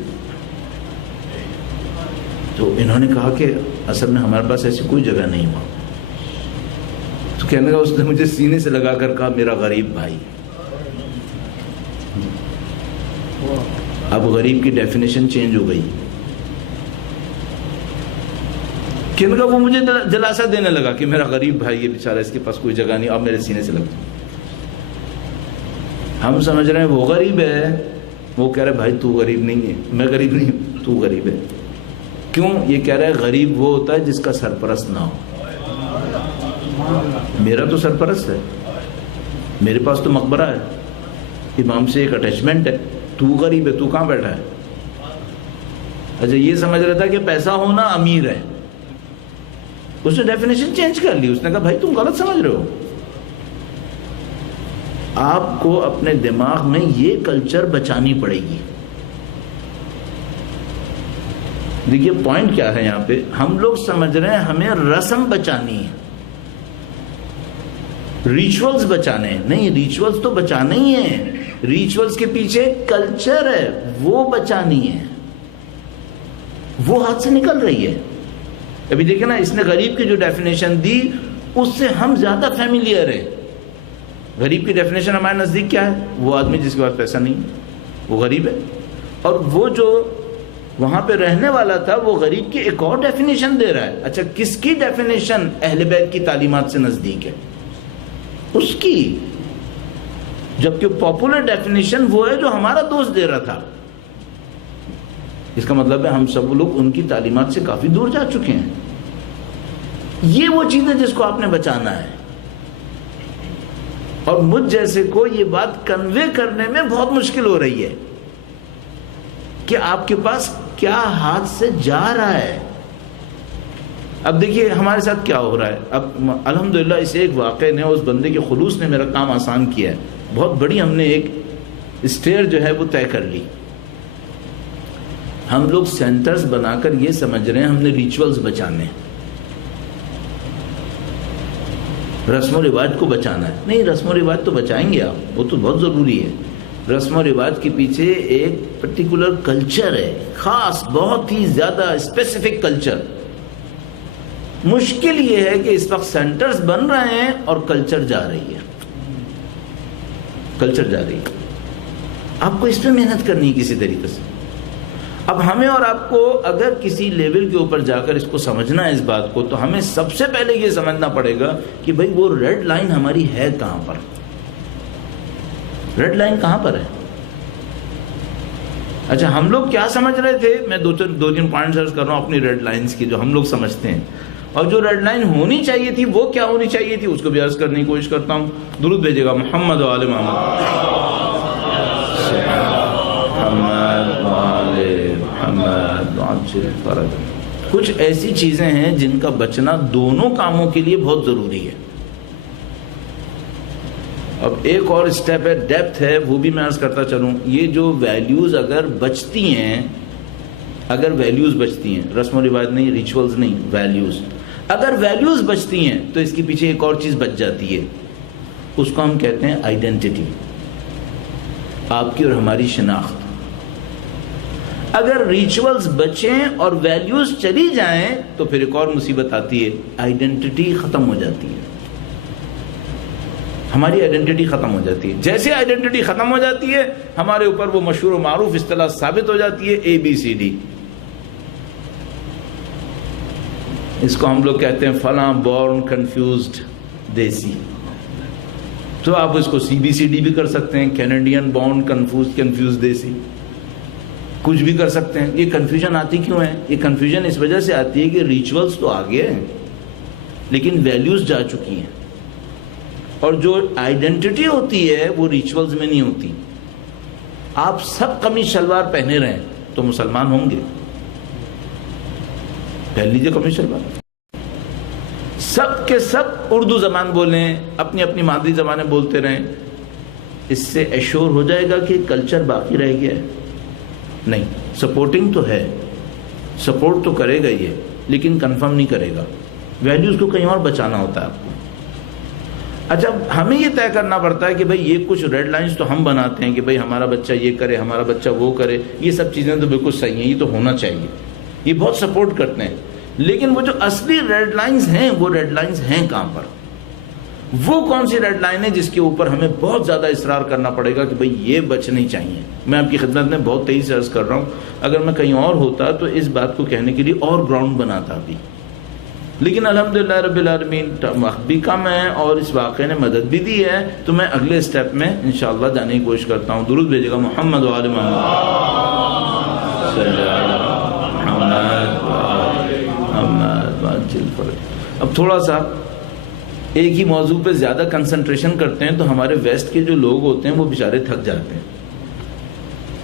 تو انہوں نے کہا کہ اصل میں ہمارے پاس ایسی کوئی جگہ نہیں ہوا. تو کہنے لگا اس نے مجھے سینے سے لگا کر کہا میرا غریب بھائی. اب غریب کی ڈیفینیشن چینج ہو گئی. کن کا وہ مجھے دلاسا دینے لگا کہ میرا غریب بھائی یہ بیچارہ اس کے پاس کوئی جگہ نہیں، اب میرے سینے سے لگتا. ہم سمجھ رہے ہیں وہ غریب ہے، وہ کہہ رہے بھائی تو غریب نہیں ہے، میں غریب نہیں ہوں، تو غریب ہے. کیوں؟ یہ کہہ رہا ہے غریب وہ ہوتا ہے جس کا سرپرست نہ ہو. میرا تو سرپرست ہے، میرے پاس تو مقبرہ ہے، امام سے ایک اٹیچمنٹ ہے. تو غریب ہے، تو کہاں بیٹھا ہے؟ اچھا یہ سمجھ رہا تھا کہ پیسہ ہونا امیر ہے، اس نے ڈیفینیشن چینج کر لی. اس نے کہا بھائی تم غلط سمجھ رہے ہو. آپ کو اپنے دماغ میں یہ کلچر بچانی پڑے گی. دیکھیے پوائنٹ کیا ہے یہاں پہ، ہم لوگ سمجھ رہے ہیں ہمیں رسم بچانی ہے، ریچولز بچانے ہیں. نہیں، ریچولز تو بچانے ہی ہیں، ریچولز کے پیچھے کلچر ہے وہ بچانی ہے، وہ ہاتھ سے نکل رہی ہے. ابھی دیکھیں نا، اس نے غریب کی جو ڈیفینیشن دی اس سے ہم زیادہ فیملیئر ہیں. غریب کی ڈیفینیشن ہمارے نزدیک کیا ہے؟ وہ آدمی جس کے پاس پیسہ نہیں، وہ غریب ہے. اور وہ جو وہاں پہ رہنے والا تھا وہ غریب کی ایک اور ڈیفینیشن دے رہا ہے. اچھا کس کی ڈیفینیشن اہل بیت کی تعلیمات سے نزدیک ہے؟ اس کی. جبکہ پاپولر ڈیفینیشن وہ ہے جو ہمارا دوست دے رہا تھا. اس کا مطلب ہے ہم سب لوگ ان کی تعلیمات سے کافی دور جا چکے ہیں. یہ وہ چیز ہے جس کو آپ نے بچانا ہے. اور مجھ جیسے کو یہ بات کنوے کرنے میں بہت مشکل ہو رہی ہے کہ آپ کے پاس کیا ہاتھ سے جا رہا ہے. اب دیکھیے ہمارے ساتھ کیا ہو رہا ہے. اب الحمدللہ اس ایک واقعے نے، اس بندے کے خلوص نے میرا کام آسان کیا ہے. بہت بڑی ہم نے ایک اسٹیئر جو ہے وہ طے کر لی. ہم لوگ سینٹرز بنا کر یہ سمجھ رہے ہیں ہم نے ریچولز بچانے، رسم و رواج کو بچانا ہے. نہیں، رسم و رواج تو بچائیں گے آپ، وہ تو بہت ضروری ہے. رسم و رواج کے پیچھے ایک پرٹیکولر کلچر ہے، خاص بہت ہی زیادہ اسپیسیفک کلچر. مشکل یہ ہے کہ اس وقت سینٹرز بن رہے ہیں اور کلچر جا رہی ہے، کلچر جا رہی ہے. آپ کو اس پہ محنت کرنی ہے کسی طریقے سے. اب ہمیں اور آپ کو اگر کسی لیول کے اوپر جا کر اس کو سمجھنا ہے اس بات کو، تو ہمیں سب سے پہلے یہ سمجھنا پڑے گا کہ بھئی وہ ریڈ لائن ہماری ہے کہاں پر. ریڈ لائن کہاں پر ہے؟ اچھا ہم لوگ کیا سمجھ رہے تھے؟ میں دو تین پوائنٹس عرض کر رہا ہوں اپنی ریڈ لائنز کی جو ہم لوگ سمجھتے ہیں. اور جو ریڈ لائن ہونی چاہیے تھی وہ کیا ہونی چاہیے تھی اس کو بھی عرض کرنے کی کوشش کرتا ہوں. درود بھیجے گا محمد و آل محمد. کچھ ایسی چیزیں ہیں جن کا بچنا دونوں کاموں کے لیے بہت ضروری ہے. اب ایک اور سٹیپ ہے، ڈیپتھ ہے، وہ بھی میں عرض کرتا چلوں. یہ جو ویلیوز اگر بچتی ہیں، اگر ویلیوز بچتی ہیں، رسم و رواج نہیں، ریچولز نہیں، ویلیوز، اگر ویلیوز بچتی ہیں تو اس کے پیچھے ایک اور چیز بچ جاتی ہے، اس کو ہم کہتے ہیں آئیڈینٹی، آپ کی اور ہماری شناخت. اگر ریچولز بچیں اور ویلیوز چلی جائیں تو پھر ایک اور مصیبت آتی ہے، آئیڈینٹی ختم ہو جاتی ہے. ہماری آئیڈینٹی ختم ہو جاتی ہے. جیسے آئیڈینٹی ختم ہو جاتی ہے ہمارے اوپر وہ مشہور و معروف اصطلاح ثابت ہو جاتی ہے، ABCD. اس کو ہم لوگ کہتے ہیں فلاں بورن کنفیوزڈ دیسی. تو آپ اس کو CBCD بھی کر سکتے ہیں، کینیڈین بورن کنفیوز دیسی، کچھ بھی کر سکتے ہیں. یہ کنفیوژن آتی کیوں ہے؟ یہ کنفیوژن اس وجہ سے آتی ہے کہ ریچولز تو آگے ہیں لیکن ویلیوز جا چکی ہیں، اور جو آئیڈینٹی ہوتی ہے وہ ریچولز میں نہیں ہوتی. آپ سب قمیص شلوار پہنے رہیں تو مسلمان ہوں گے، پہن لیجیے قمیص شلوار. سب کے سب اردو زبان بولیں، اپنی اپنی مادری زبانیں بولتے رہیں، اس سے ایشور ہو جائے گا کہ کلچر باقی رہ گیا ہے؟ نہیں. سپورٹنگ تو ہے، سپورٹ تو کرے گا یہ، لیکن کنفرم نہیں کرے گا. ویلیوز کو کہیں اور بچانا ہوتا ہے آپ کو. اچھا ہمیں یہ طے کرنا پڑتا ہے کہ بھئی یہ کچھ ریڈ لائنز تو ہم بناتے ہیں کہ بھئی ہمارا بچہ یہ کرے، ہمارا بچہ وہ کرے. یہ سب چیزیں تو بالکل صحیح ہیں، یہ تو ہونا چاہیے، یہ بہت سپورٹ کرتے ہیں. لیکن وہ جو اصلی ریڈ لائنز ہیں وہ ریڈ لائنز ہیں کہاں پر؟ وہ کون سی ریڈ لائن ہے جس کے اوپر ہمیں بہت زیادہ اصرار کرنا پڑے گا کہ بھئی یہ بچنی چاہیے؟ میں آپ کی خدمت میں بہت تیزی سے عرض کر رہا ہوں، اگر میں کہیں اور ہوتا تو اس بات کو کہنے کے لیے اور گراؤنڈ بناتا بھی. لیکن الحمدللہ رب العالمین وقت بھی کم ہے اور اس واقعے نے مدد بھی دی ہے، تو میں اگلے سٹیپ میں انشاءاللہ جانے کی کوشش کرتا ہوں. درود بھیجے گا محمد و آل محمد صلی اللہ محمد. اب تھوڑا سا ایک ہی موضوع پہ زیادہ کنسنٹریشن کرتے ہیں تو ہمارے ویسٹ کے جو لوگ ہوتے ہیں وہ بیچارے تھک جاتے ہیں.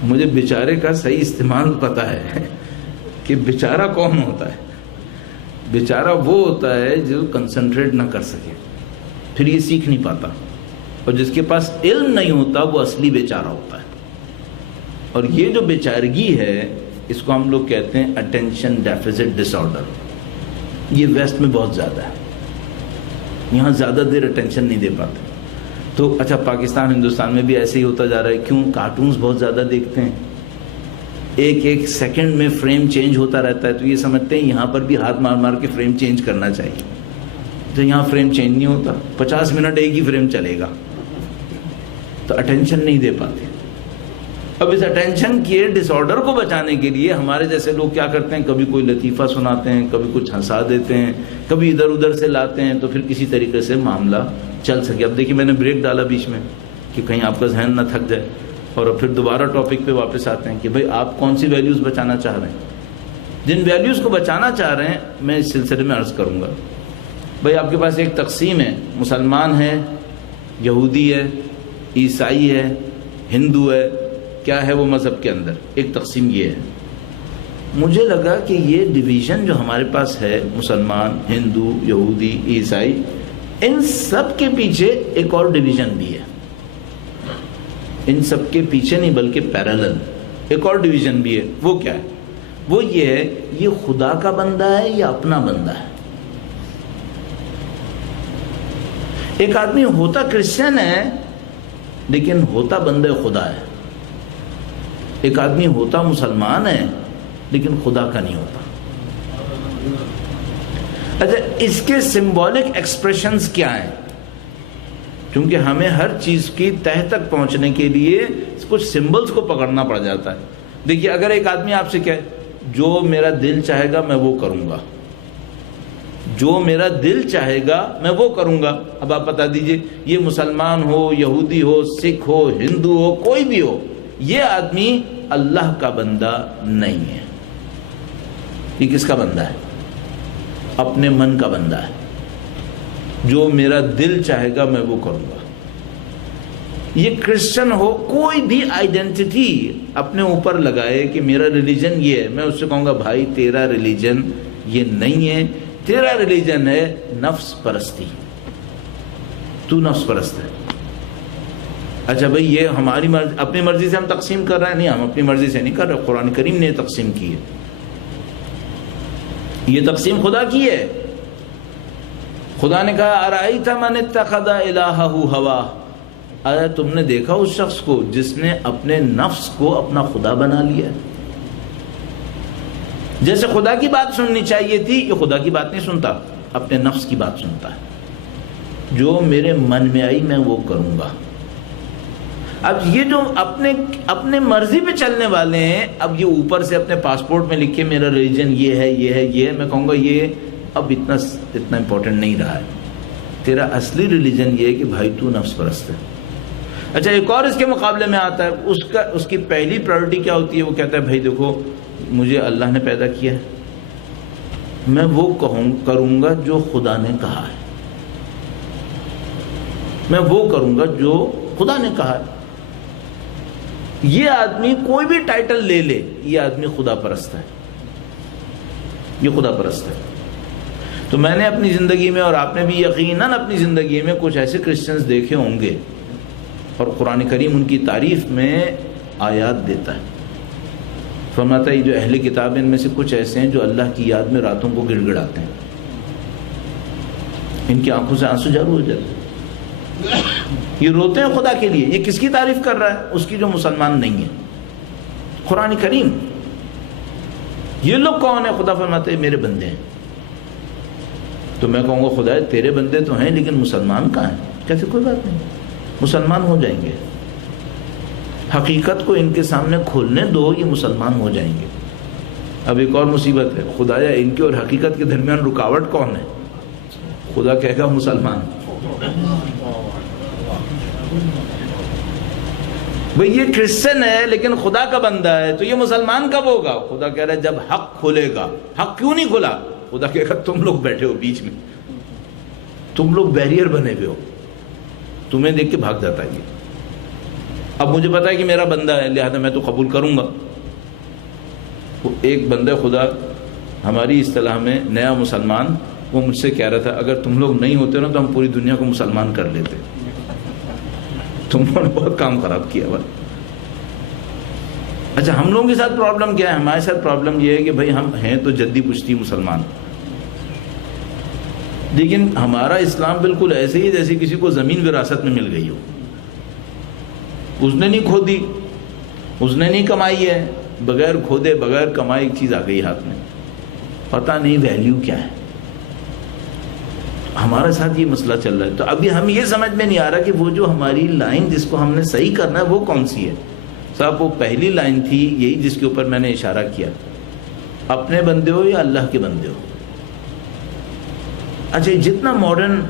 مجھے بیچارے کا صحیح استعمال پتہ ہے کہ بیچارہ کون ہوتا ہے. بیچارہ وہ ہوتا ہے جو کنسنٹریٹ نہ کر سکے، پھر یہ سیکھ نہیں پاتا، اور جس کے پاس علم نہیں ہوتا وہ اصلی بیچارہ ہوتا ہے. اور یہ جو بیچارگی ہے اس کو ہم لوگ کہتے ہیں اٹینشن ڈیفیسٹ ڈس آرڈر. یہ ویسٹ میں بہت زیادہ ہے، یہاں زیادہ دیر اٹینشن نہیں دے پاتے. تو اچھا پاکستان ہندوستان میں بھی ایسے ہی ہوتا جا رہا ہے. کیوں؟ کارٹونز بہت زیادہ دیکھتے ہیں، ایک سیکنڈ میں فریم چینج ہوتا رہتا ہے، تو یہ سمجھتے ہیں یہاں پر بھی ہاتھ مار مار کے فریم چینج کرنا چاہیے. تو یہاں فریم چینج نہیں ہوتا، 50 منٹ ایک ہی فریم چلے گا، تو اٹینشن نہیں دے پاتے. اب اس اٹینشن کے ڈس آرڈر کو بچانے کے لیے ہمارے جیسے لوگ کیا کرتے ہیں، کبھی کوئی لطیفہ سناتے ہیں، کبھی کچھ ہنسا دیتے ہیں، کبھی ادھر ادھر سے لاتے ہیں، تو پھر کسی طریقے سے معاملہ چل سکے. اب دیکھیے میں نے بریک ڈالا بیچ میں کہ کہیں آپ کا ذہن نہ تھک جائے، اور پھر دوبارہ ٹاپک پہ واپس آتے ہیں کہ بھئی آپ کون سی ویلیوز بچانا چاہ رہے ہیں. جن ویلیوز کو بچانا چاہ رہے ہیں میں اس سلسلے میں عرض کروں گا. بھئی آپ کے پاس ایک تقسیم ہے، مسلمان ہے، یہودی ہے، عیسائی ہے، ہندو ہے، کیا ہے وہ مذہب کے اندر. ایک تقسیم یہ ہے. مجھے لگا کہ یہ ڈویژن جو ہمارے پاس ہے، مسلمان، ہندو، یہودی، عیسائی، ان سب کے پیچھے ایک اور ڈویژن بھی ہے. ان سب کے پیچھے نہیں بلکہ پیرالل ایک اور ڈویژن بھی ہے. وہ کیا ہے؟ وہ یہ ہے، یہ خدا کا بندہ ہے یا اپنا بندہ ہے. ایک آدمی ہوتا کرسچن ہے لیکن ہوتا بندہ خدا ہے. ایک آدمی ہوتا مسلمان ہے لیکن خدا کا نہیں ہوتا. اچھا اس کے سمبولک ایکسپریشنز کیا ہیں؟ کیونکہ ہمیں ہر چیز کی تہ تک پہنچنے کے لیے کچھ سمبلز کو پکڑنا پڑ جاتا ہے. دیکھیے اگر ایک آدمی آپ سے کہے جو میرا دل چاہے گا میں وہ کروں گا، جو میرا دل چاہے گا میں وہ کروں گا. اب آپ بتا دیجئے یہ مسلمان ہو، یہودی ہو، سکھ ہو، ہندو ہو، کوئی بھی ہو، یہ آدمی اللہ کا بندہ نہیں ہے. یہ کس کا بندہ ہے؟ اپنے من کا بندہ ہے. جو میرا دل چاہے گا میں وہ کروں گا. یہ کرسچن ہو، کوئی بھی آئیڈینٹی اپنے اوپر لگائے کہ میرا ریلیجن یہ ہے، میں اس سے کہوں گا بھائی تیرا ریلیجن یہ نہیں ہے، تیرا ریلیجن ہے نفس پرستی، تو نفس پرست ہے. اچھا بھئی یہ ہماری مرضی، اپنی مرضی سے ہم تقسیم کر رہے ہیں؟ نہیں، ہم اپنی مرضی سے نہیں کر رہے، قرآن کریم نے تقسیم کی ہے. یہ تقسیم خدا کی ہے. خدا نے کہا ارأیت من اتخذ الہہ ہوا، آیا تم نے دیکھا اس شخص کو جس نے اپنے نفس کو اپنا خدا بنا لیا. جیسے خدا کی بات سننی چاہیے تھی، یہ خدا کی بات نہیں سنتا، اپنے نفس کی بات سنتا ہے. جو میرے من میں آئی میں وہ کروں گا. اب یہ جو اپنے مرضی پہ چلنے والے ہیں، اب یہ اوپر سے اپنے پاسپورٹ میں لکھے میرا ریلیجن یہ ہے یہ ہے یہ ہے، میں کہوں گا یہ اب اتنا امپورٹنٹ نہیں رہا ہے. تیرا اصلی ریلیجن یہ ہے کہ بھائی تو نفس پرست ہے. اچھا ایک اور اس کے مقابلے میں آتا ہے، اس کی پہلی پرائورٹی کیا ہوتی ہے؟ وہ کہتا ہے بھائی دیکھو مجھے اللہ نے پیدا کیا ہے، میں وہ کروں گا جو خدا نے کہا ہے، میں وہ کروں گا جو خدا نے کہا ہے. یہ آدمی کوئی بھی ٹائٹل لے لے، یہ آدمی خدا پرست ہے، یہ خدا پرست ہے. تو میں نے اپنی زندگی میں، اور آپ نے بھی یقیناً اپنی زندگی میں کچھ ایسے کرسچنز دیکھے ہوں گے، اور قرآن کریم ان کی تعریف میں آیات دیتا ہے. فرماتا ہے یہ جو اہل کتاب ان میں سے کچھ ایسے ہیں جو اللہ کی یاد میں راتوں کو گڑ گڑاتے ہیں، ان کی آنکھوں سے آنسو جاری ہو جاتے ہیں، یہ روتے ہیں خدا کے لیے. یہ کس کی تعریف کر رہا ہے؟ اس کی جو مسلمان نہیں ہے. قرآن کریم. یہ لوگ کون ہیں؟ خدا فرماتے ہیں میرے بندے ہیں. تو میں کہوں گا خدا تیرے بندے تو ہیں لیکن مسلمان کہاں ہیں؟ کہتے کوئی بات نہیں، مسلمان ہو جائیں گے، حقیقت کو ان کے سامنے کھولنے دو، یہ مسلمان ہو جائیں گے. اب ایک اور مصیبت ہے، خدایا ان کے اور حقیقت کے درمیان رکاوٹ کون ہے؟ خدا کہے گا مسلمان۔ بھئی یہ کرسچن ہے لیکن خدا کا بندہ ہے، تو یہ مسلمان کب ہوگا؟ خدا کہہ رہا ہے جب حق کھلے گا۔ حق کیوں نہیں کھلا؟ خدا کہے گا تم لوگ بیٹھے ہو بیچ میں، تم لوگ بیریئر بنے ہوئے ہو، تمہیں دیکھ کے بھاگ جاتا ہے یہ۔ اب مجھے پتا ہے کہ میرا بندہ ہے، لہذا میں تو قبول کروں گا۔ ایک بندہ خدا ہماری اصطلاح میں نیا مسلمان، وہ مجھ سے کہہ رہا تھا اگر تم لوگ نہیں ہوتے نا تو ہم پوری دنیا کو مسلمان کر لیتے، تم نے بہت کام خراب کیا ہوا۔ اچھا ہم لوگوں کے ساتھ پرابلم کیا ہے؟ ہمارے ساتھ پرابلم یہ ہے کہ بھئی ہم ہیں تو جدی پشتی مسلمان، لیکن ہمارا اسلام بالکل ایسے ہی جیسے کسی کو زمین وراثت میں مل گئی ہو، اس نے نہیں کھودی، اس نے نہیں کمائی ہے، بغیر کھودے بغیر کمائی ایک چیز آ گئی ہاتھ میں، پتہ نہیں ویلیو کیا ہے۔ ہمارے ساتھ یہ مسئلہ چل رہا ہے۔ تو ابھی ہم یہ سمجھ میں نہیں آ رہا کہ وہ جو ہماری لائن جس کو ہم نے صحیح کرنا ہے وہ کون سی ہے؟ صاحب وہ پہلی لائن تھی یہی جس کے اوپر میں نے اشارہ کیا، اپنے بندے ہو یا اللہ کے بندے ہو۔ اچھا جتنا ماڈرن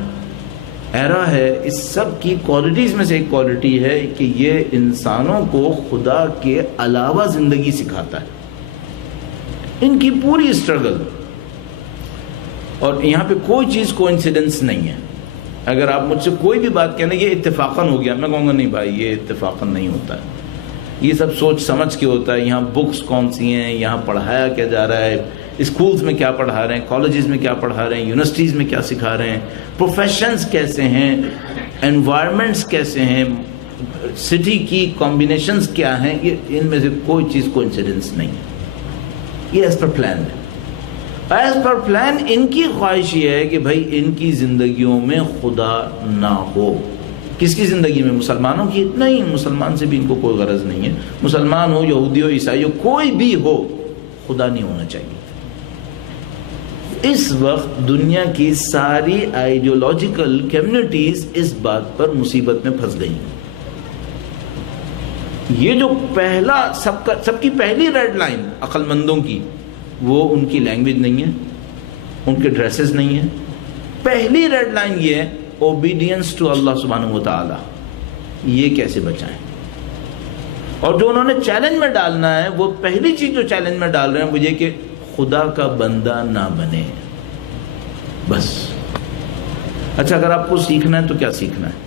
ایرا ہے اس سب کی کوالٹیز میں سے ایک کوالٹی ہے کہ یہ انسانوں کو خدا کے علاوہ زندگی سکھاتا ہے، ان کی پوری اسٹرگل، اور یہاں پہ کوئی چیز کوئنسیڈنس نہیں ہے۔ اگر آپ مجھ سے کوئی بھی بات کہنے یہ اتفاقاً ہو گیا، میں کہوں گا نہیں بھائی یہ اتفاقاً نہیں ہوتا ہے، یہ سب سوچ سمجھ کے ہوتا ہے۔ یہاں بکس کون سی ہیں، یہاں پڑھایا کیا جا رہا ہے، اسکولز میں کیا پڑھا رہے ہیں، کالجز میں کیا پڑھا رہے ہیں، یونیورسٹیز میں کیا سکھا رہے ہیں، پروفیشنز کیسے ہیں، انوائرمنٹس کیسے ہیں، سٹی کی کمبینیشنز کیا ہیں، یہ ان میں سے کوئی چیز کوئنسیڈنس نہیں ہے، یہ ایز پر پلان ہے۔ ایز پر پلان ان کی خواہش یہ ہے کہ بھائی ان کی زندگیوں میں خدا نہ ہو۔ کس کی زندگی میں؟ مسلمانوں کی؟ نہیں، مسلمان سے بھی ان کو کوئی غرض نہیں ہے، مسلمان ہو، یہودی ہو، عیسائی ہو، کوئی بھی ہو، خدا نہیں ہونا چاہیے۔ اس وقت دنیا کی ساری آئیڈیولوجیکل کمیونٹیز اس بات پر مصیبت میں پھنس گئی ہیں۔ یہ جو پہلا سب کی پہلی ریڈ لائن عقل مندوں کی، وہ ان کی لینگویج نہیں ہے، ان کے ڈریسز نہیں ہیں۔ پہلی ریڈ لائن یہ ہے اوبیڈینس ٹو اللہ سبحانہ و تعالی، یہ کیسے بچائیں۔ اور جو انہوں نے چیلنج میں ڈالنا ہے، وہ پہلی چیز جو چیلنج میں ڈال رہے ہیں وہ یہ کہ خدا کا بندہ نہ بنے، بس۔ اچھا اگر آپ کو سیکھنا ہے تو کیا سیکھنا ہے؟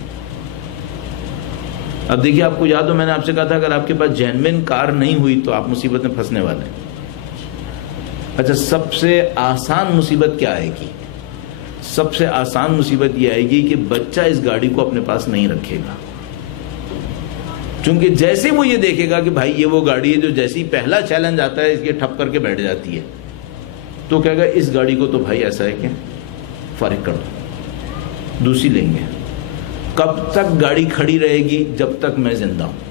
اب دیکھیے آپ کو یاد ہو میں نے آپ سے کہا تھا اگر آپ کے پاس جینوین کار نہیں ہوئی تو آپ مصیبت میں پھنسنے والے ہیں۔ اچھا سب سے آسان مصیبت کیا آئے گی؟ سب سے آسان مصیبت یہ آئے گی کہ بچہ اس گاڑی کو اپنے پاس نہیں رکھے گا، چونکہ جیسے وہ یہ دیکھے گا کہ بھائی یہ وہ گاڑی ہے جو جیسے ہی پہلا چیلنج آتا ہے اس کے ٹھپ کر کے بیٹھ جاتی ہے، تو کہے گا اس گاڑی کو تو بھائی ایسا ہے کہ فارغ کر دو، دوسری لیں گے۔ کب تک گاڑی کھڑی رہے گی؟ جب تک میں زندہ ہوں،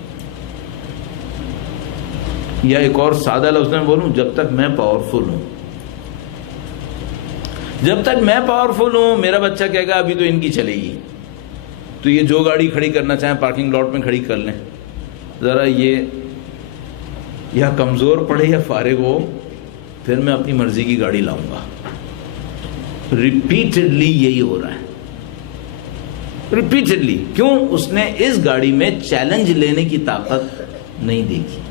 یا ایک اور سادہ لفظ میں بولوں، جب تک میں پاورفل ہوں۔ جب تک میں پاورفل ہوں میرا بچہ کہے گا ابھی تو ان کی چلے گی، تو یہ جو گاڑی کھڑی کرنا چاہیں پارکنگ لاٹ میں کھڑی کر لیں، ذرا یہ یا کمزور پڑے یا فارغ ہو، پھر میں اپنی مرضی کی گاڑی لاؤں گا۔ ریپیٹڈلی یہی ہو رہا ہے، ریپیٹڈلی۔ کیوں؟ اس نے اس گاڑی میں چیلنج لینے کی طاقت نہیں دیکھی،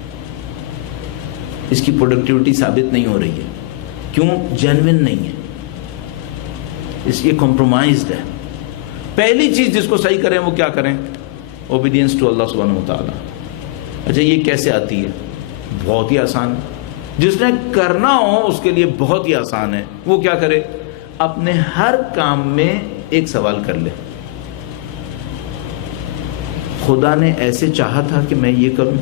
اس کی پروڈکٹیوٹی ثابت نہیں ہو رہی ہے۔ کیوں؟ جینوین نہیں ہے، اس یہ کمپرومائزڈ ہے۔ پہلی چیز جس کو صحیح کریں وہ کیا کریں؟ اوبیڈینس ٹو اللہ سبحانہ و تعالی۔ اچھا یہ کیسے آتی ہے؟ بہت ہی آسان ہے، جس نے کرنا ہو اس کے لیے بہت ہی آسان ہے۔ وہ کیا کرے؟ اپنے ہر کام میں ایک سوال کر لے، خدا نے ایسے چاہا تھا کہ میں یہ کروں،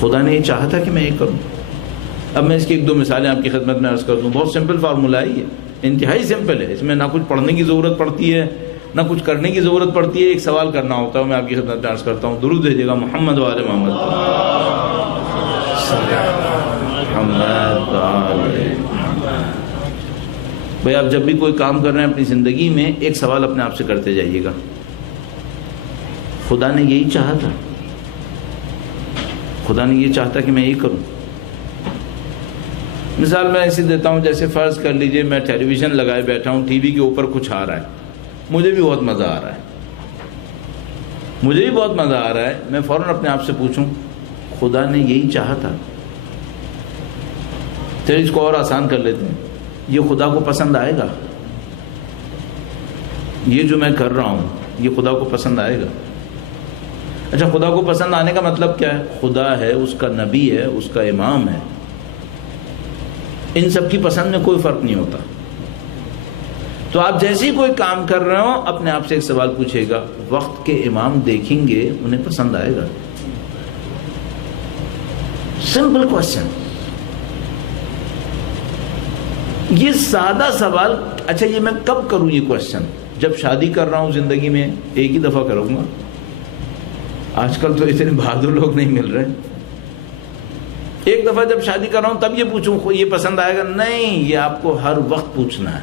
خدا نے یہ چاہا تھا کہ میں یہ کروں۔ اب میں اس کی ایک دو مثالیں آپ کی خدمت میں عرض کر دوں۔ بہت سمپل فارمولہ ہے، یہ انتہائی سمپل ہے، اس میں نہ کچھ پڑھنے کی ضرورت پڑتی ہے نہ کچھ کرنے کی ضرورت پڑتی ہے، ایک سوال کرنا ہوتا ہے۔ میں آپ کی خدمت میں عرض کرتا ہوں، درود بھیجیے گا محمد و آل محمد۔ بھائی آپ جب بھی کوئی کام کر رہے ہیں اپنی زندگی میں ایک سوال اپنے آپ سے کرتے جائیے گا، خدا نے یہی چاہا تھا؟ خدا نے یہ چاہتا کہ میں یہ کروں؟ مثال میں ایسی دیتا ہوں، جیسے فرض کر لیجئے میں ٹیلی ویژن لگائے بیٹھا ہوں، ٹی وی کے اوپر کچھ آ رہا ہے، مجھے بھی بہت مزہ آ رہا ہے، میں فوراً اپنے آپ سے پوچھوں خدا نے یہی چاہا تھا؟ چلیے اس کو اور آسان کر لیتے ہیں، یہ خدا کو پسند آئے گا؟ یہ جو میں کر رہا ہوں یہ خدا کو پسند آئے گا؟ اچھا، خدا کو پسند آنے کا مطلب کیا ہے؟ خدا ہے، اس کا نبی ہے، اس کا امام ہے، ان سب کی پسند میں کوئی فرق نہیں ہوتا۔ تو آپ جیسے ہی کوئی کام کر رہے ہو اپنے آپ سے ایک سوال پوچھے گا، وقت کے امام دیکھیں گے انہیں پسند آئے گا؟ سمپل کوشچن، یہ سادہ سوال۔ اچھا یہ میں کب کروں یہ کوشچن؟ جب شادی کر رہا ہوں زندگی میں ایک ہی دفعہ کروں گا۔ آج کل تو اتنے بہادر لوگ نہیں مل رہے، ایک دفعہ جب شادی کر رہا ہوں تب یہ پوچھوں یہ پسند آئے گا؟ نہیں، یہ آپ کو ہر وقت پوچھنا ہے۔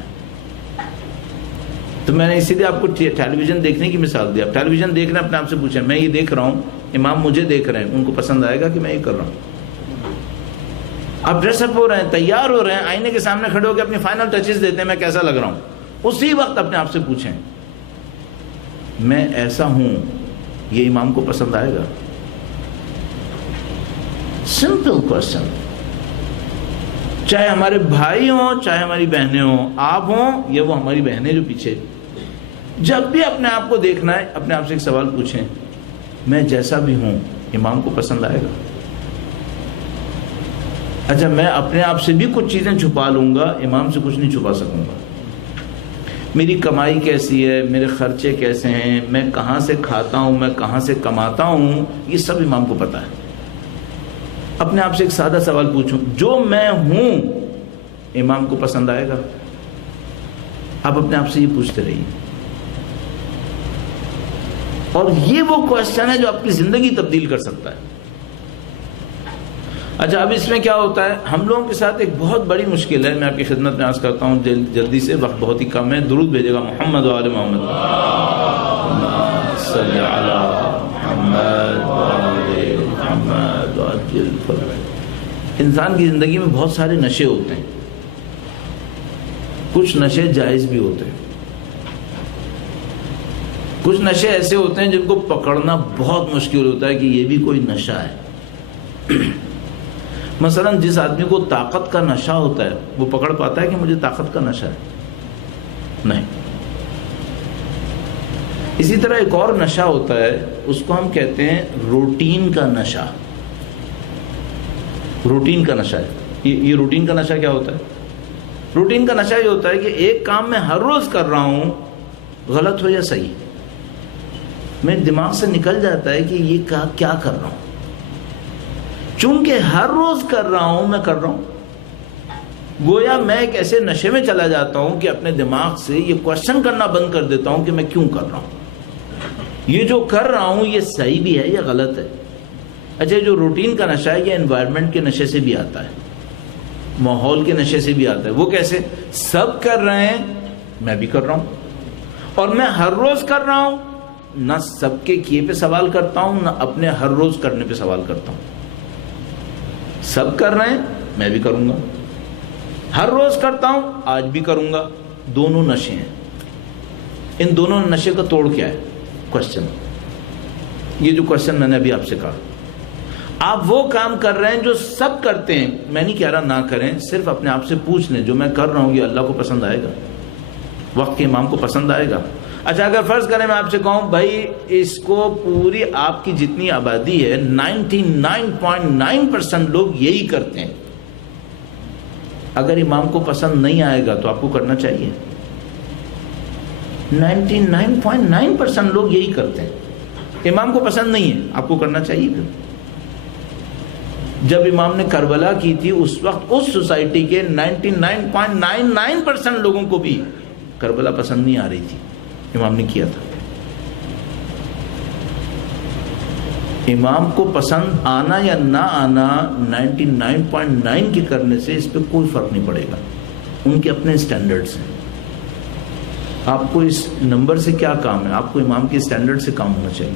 تو میں نے اسی لیے آپ کو ٹیلی ویژن دیکھنے کی مثال دی۔ آپ ٹیلی ویژن دیکھ رہے ہیں، اپنے آپ سے پوچھیں میں یہ دیکھ رہا ہوں، امام مجھے دیکھ رہے ہیں، ان کو پسند آئے گا کہ میں یہ کر رہا ہوں؟ آپ ڈریس اپ ہو رہے ہیں، تیار ہو رہے ہیں، آئینے کے سامنے کھڑے ہو کے اپنی فائنل ٹچز دیتے ہیں، میں کیسا لگ رہا ہوں؟ اسی وقت اپنے آپ سے پوچھیں میں ایسا ہوں، یہ امام کو پسند آئے گا؟ Simple question. چاہے ہمارے بھائی ہوں، چاہے ہماری بہنیں ہوں، آپ ہوں یا وہ ہماری بہنیں جو پیچھے، جب بھی اپنے آپ کو دیکھنا ہے اپنے آپ سے ایک سوال پوچھیں میں جیسا بھی ہوں امام کو پسند آئے گا؟ اچھا میں اپنے آپ سے بھی کچھ چیزیں چھپا لوں گا، امام سے کچھ نہیں چھپا سکوں گا۔ میری کمائی کیسی ہے، میرے خرچے کیسے ہیں، میں کہاں سے کھاتا ہوں، میں کہاں سے کماتا ہوں، یہ سب امام کو پتا ہے۔ اپنے آپ سے ایک سادہ سوال پوچھوں، جو میں ہوں امام کو پسند آئے گا؟ آپ اپنے آپ سے یہ پوچھتے رہیے، اور یہ وہ کوشچن ہے جو آپ کی زندگی تبدیل کر سکتا ہے۔ اچھا اب اس میں کیا ہوتا ہے، ہم لوگوں کے ساتھ ایک بہت بڑی مشکل ہے، میں آپ کی خدمت میں عرض کرتا ہوں جلدی سے، وقت بہت ہی کم ہے، درود بھیجے گا محمد و آل محمد، صلی علی محمد و آل محمد وعجل فرج۔ انسان کی زندگی میں بہت سارے نشے ہوتے ہیں، کچھ نشے جائز بھی ہوتے ہیں، کچھ نشے ایسے ہوتے ہیں جن کو پکڑنا بہت مشکل ہوتا ہے کہ یہ بھی کوئی نشہ ہے۔ مثلا جس آدمی کو طاقت کا نشہ ہوتا ہے وہ پکڑ پاتا ہے کہ مجھے طاقت کا نشہ ہے؟ نہیں۔ اسی طرح ایک اور نشہ ہوتا ہے، اس کو ہم کہتے ہیں روٹین کا نشہ۔ روٹین کا نشہ ہے، یہ روٹین کا نشہ کیا ہوتا ہے؟ روٹین کا نشہ یہ ہوتا ہے کہ ایک کام میں ہر روز کر رہا ہوں، غلط ہو یا صحیح، میرے دماغ سے نکل جاتا ہے کہ یہ کیا کر رہا ہوں، چونکہ ہر روز کر رہا ہوں میں کر رہا ہوں، گویا میں ایک ایسے نشے میں چلا جاتا ہوں کہ اپنے دماغ سے یہ کوشچن کرنا بند کر دیتا ہوں کہ میں کیوں کر رہا ہوں، یہ جو کر رہا ہوں یہ صحیح بھی ہے یا غلط ہے۔ اچھا جو روٹین کا نشہ ہے یہ انوائرمنٹ کے نشے سے بھی آتا ہے، ماحول کے نشے سے بھی آتا ہے۔ وہ کیسے؟ سب کر رہے ہیں میں بھی کر رہا ہوں، اور میں ہر روز کر رہا ہوں، نہ سب کے کیے پہ سوال کرتا ہوں نہ اپنے ہر روز کرنے پہ سوال کرتا ہوں۔ سب کر رہے ہیں میں بھی کروں گا، ہر روز کرتا ہوں آج بھی کروں گا، دونوں نشے ہیں۔ ان دونوں نشے کا توڑ کیا ہے؟ کوشچن۔ یہ جو کوشچن میں نے ابھی آپ سے کہا، آپ وہ کام کر رہے ہیں جو سب کرتے ہیں، میں نہیں کہہ رہا نہ کریں، صرف اپنے آپ سے پوچھ لیں جو میں کر رہا ہوں یہ اللہ کو پسند آئے گا، وقت کے امام کو پسند آئے گا؟ اچھا اگر فرض کریں میں آپ سے کہوں بھائی اس کو پوری آپ کی جتنی آبادی ہے 99.9% لوگ یہی کرتے ہیں، اگر امام کو پسند نہیں آئے گا تو آپ کو کرنا چاہیے؟ 99.9% لوگ یہی کرتے ہیں، امام کو پسند نہیں ہے، آپ کو کرنا چاہیے؟ پھر جب امام نے کربلا کی تھی اس وقت اس سوسائٹی کے 99.99% لوگوں کو بھی کربلا پسند نہیں آ رہی تھی، امام نے کیا تھا۔ امام کو پسند آنا یا نہ آنا 99.9 کے کرنے سے اس پہ کوئی فرق نہیں پڑے گا، ان کے اپنے سٹینڈرڈز ہیں۔ آپ کو اس نمبر سے کیا کام ہے؟ آپ کو امام کے سٹینڈرڈ سے کام ہونا چاہیے۔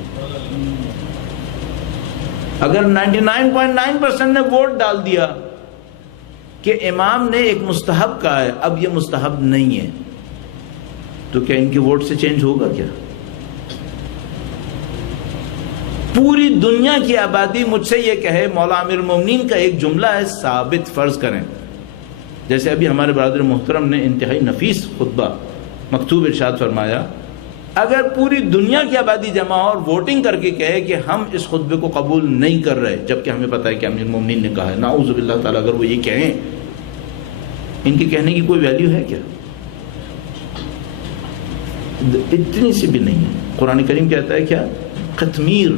اگر 99.9% نے ووٹ ڈال دیا کہ امام نے ایک مستحب کہا ہے، اب یہ مستحب نہیں ہے، تو کیا ان کے ووٹ سے چینج ہوگا کیا؟ پوری دنیا کی آبادی مجھ سے یہ کہے مولا امیر المومنین کا ایک جملہ ہے ثابت فرض کریں، جیسے ابھی ہمارے برادر محترم نے انتہائی نفیس خطبہ مکتوب ارشاد فرمایا، اگر پوری دنیا کی آبادی جمع ہو اور ووٹنگ کر کے کہے کہ ہم اس خطبے کو قبول نہیں کر رہے، جبکہ ہمیں پتہ ہے کہ امیر المومنین نے کہا ہے، نعوذ باللہ تعالیٰ، اگر وہ یہ کہیں، ان کے کہنے کی کوئی ویلیو ہے کیا؟ اتنی سی بھی نہیں ہے۔ قرآن کریم کہتا ہے کیا؟ قطمیر،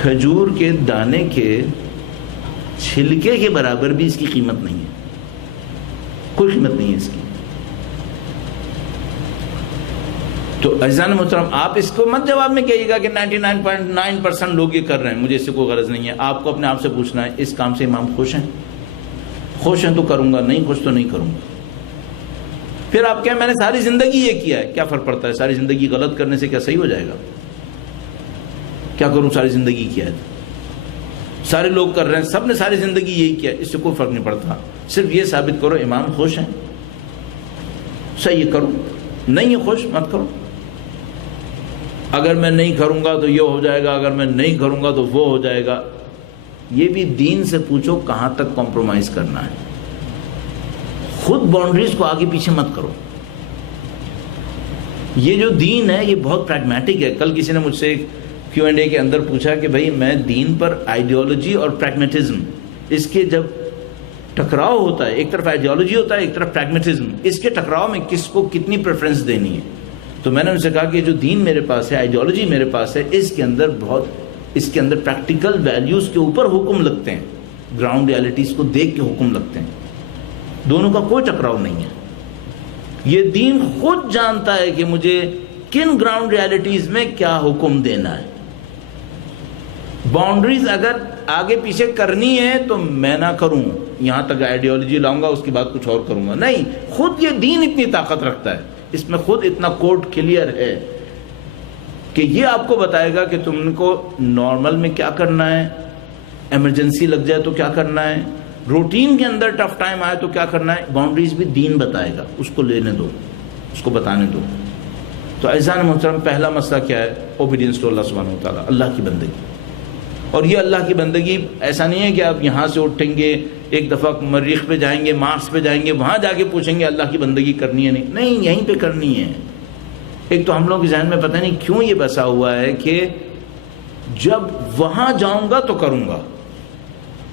کھجور کے دانے کے چھلکے کے برابر بھی اس کی قیمت نہیں ہے، کوئی قیمت نہیں ہے اس کی۔ تو عزیزان محترم، آپ اس کو مت جواب میں کہیے گا کہ 99.9% لوگ یہ کر رہے ہیں، مجھے اس سے کوئی غرض نہیں ہے۔ آپ کو اپنے آپ سے پوچھنا ہے اس کام سے امام خوش ہیں؟ خوش ہیں تو کروں گا، نہیں خوش تو نہیں کروں گا۔ پھر آپ کہیں میں نے ساری زندگی یہ کیا ہے، کیا فرق پڑتا ہے؟ ساری زندگی غلط کرنے سے کیا صحیح ہو جائے گا؟ کیا کروں ساری زندگی کیا ہے؟ سارے لوگ کر رہے ہیں، سب نے ساری زندگی یہی کیا ہے، اس سے کوئی فرق نہیں پڑتا۔ صرف یہ ثابت کرو امام خوش ہیں، صحیح کرو، نہیں ہے خوش مت کرو۔ اگر میں نہیں کروں گا تو یہ ہو جائے گا، اگر میں نہیں کروں گا تو وہ ہو جائے گا۔ یہ بھی دین سے پوچھو کہاں تک کمپرومائز کرنا ہے، خود باؤنڈریز کو آگے پیچھے مت کرو۔ یہ جو دین ہے یہ بہت پریگمیٹک ہے۔ کل کسی نے مجھ سے Q&A کے اندر پوچھا کہ بھائی میں دین پر آئیڈیالوجی اور پریگمیٹزم، اس کے جب ٹکراؤ ہوتا ہے، ایک طرف آئیڈیالوجی ہوتا ہے ایک طرف پریگمیٹزم، اس کے ٹکراؤ میں کس کو کتنی پریفرنس دینی ہے؟ تو میں نے ان سے کہا کہ جو دین میرے پاس ہے، آئیڈیالوجی میرے پاس ہے، اس کے اندر پریکٹیکل ویلیوز کے اوپر حکم لگتے ہیں، گراؤنڈ ریالٹیز کو دیکھ کے حکم لگتے ہیں، دونوں کا کوئی ٹکراؤ نہیں ہے۔ یہ دین خود جانتا ہے کہ مجھے کن گراؤنڈ ریالٹیز میں کیا حکم دینا ہے۔ باؤنڈریز اگر آگے پیچھے کرنی ہے تو میں نہ کروں، یہاں تک آئیڈیالوجی لاؤں گا، اس کے بعد کچھ اور کروں گا، نہیں، خود یہ دین اتنی طاقت رکھتا ہے، اس میں خود اتنا کوڈ کلیئر ہے کہ یہ آپ کو بتائے گا کہ تم کو نارمل میں کیا کرنا ہے، ایمرجنسی لگ جائے تو کیا کرنا ہے، روٹین کے اندر ٹف ٹائم آئے تو کیا کرنا ہے، باؤنڈریز بھی دین بتائے گا، اس کو لینے دو، اس کو بتانے دو۔ تو عزیزان محترم، پہلا مسئلہ کیا ہے؟ اوبیڈینس ٹو اللہ سبحانہ و تعالیٰ، اللہ کی بندگی۔ اور یہ اللہ کی بندگی ایسا نہیں ہے کہ آپ یہاں سے اٹھیں گے، ایک دفعہ مریخ پہ جائیں گے، مارس پہ جائیں گے، وہاں جا کے پوچھیں گے اللہ کی بندگی کرنی ہے نہیں، یہیں پہ کرنی ہے۔ ایک تو ہم لوگ کے ذہن میں پتہ نہیں کیوں یہ بسا ہوا ہے کہ جب وہاں جاؤں گا تو کروں گا۔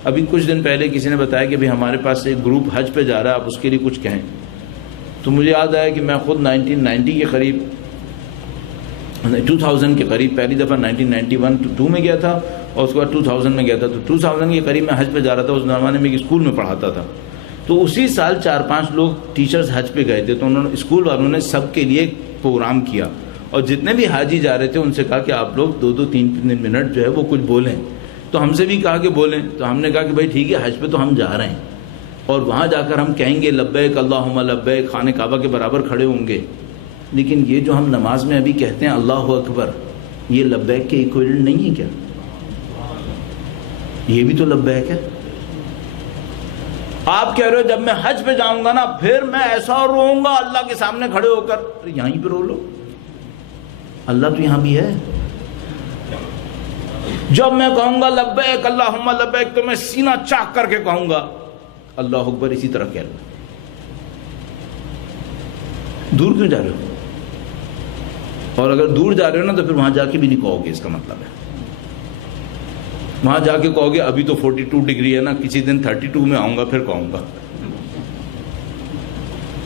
ابھی کچھ دن پہلے کسی نے بتایا کہ ہمارے پاس ایک گروپ حج پہ جا رہا ہے، آپ اس کے لیے کچھ کہیں۔ تو مجھے یاد آیا کہ میں خود 1990 کے قریب 2000 کے قریب پہلی دفعہ 1991-2 میں گیا تھا، اور اس کے بعد 2000 میں گیا تھا۔ تو 2000 کے قریب میں حج پہ جا رہا تھا، اس زمانے میں ایک اسکول میں پڑھاتا تھا۔ تو اسی سال 4-5 لوگ ٹیچرز حج پہ گئے تھے، تو انہوں نے اسکول والوں نے سب کے لیے پروگرام کیا، اور جتنے بھی حاجی جا رہے تھے ان سے کہا کہ آپ لوگ 2-3 منٹ جو ہے وہ کچھ بولیں۔ تو ہم سے بھی کہا کہ بولیں، تو ہم نے کہا کہ بھائی ٹھیک ہے، حج پہ تو ہم جا رہے ہیں، اور وہاں جا کر ہم کہیں گے لبیک اللہم لبیک، خانہ کعبہ کے برابر کھڑے ہوں گے، لیکن یہ جو ہم نماز میں ابھی کہتے ہیں اللہ اکبر، یہ لبیک کے ایکویلنٹ نہیں ہے کیا؟ یہ بھی تو لبیک ہے۔ آپ کہہ رہے ہو جب میں حج پہ جاؤں گا نا پھر میں ایسا روؤں گا اللہ کے سامنے کھڑے ہو کر، یہیں پہ رو لو، اللہ تو یہاں بھی ہے۔ جب میں کہوں گا لبیک اللہم لبیک تو میں سینہ چاک کر کے کہوں گا اللہ اکبر، اسی طرح کہہ لو۔ دور کیوں جا رہے ہو؟ اور اگر دور جا رہے ہو نا تو پھر وہاں جا کے بھی نہیں کہو گے، اس کا مطلب ہے وہاں جا کے کہو گے ابھی تو 42 ڈگری ہے نا، کسی دن 32 میں آؤں گا پھر کہوں گا۔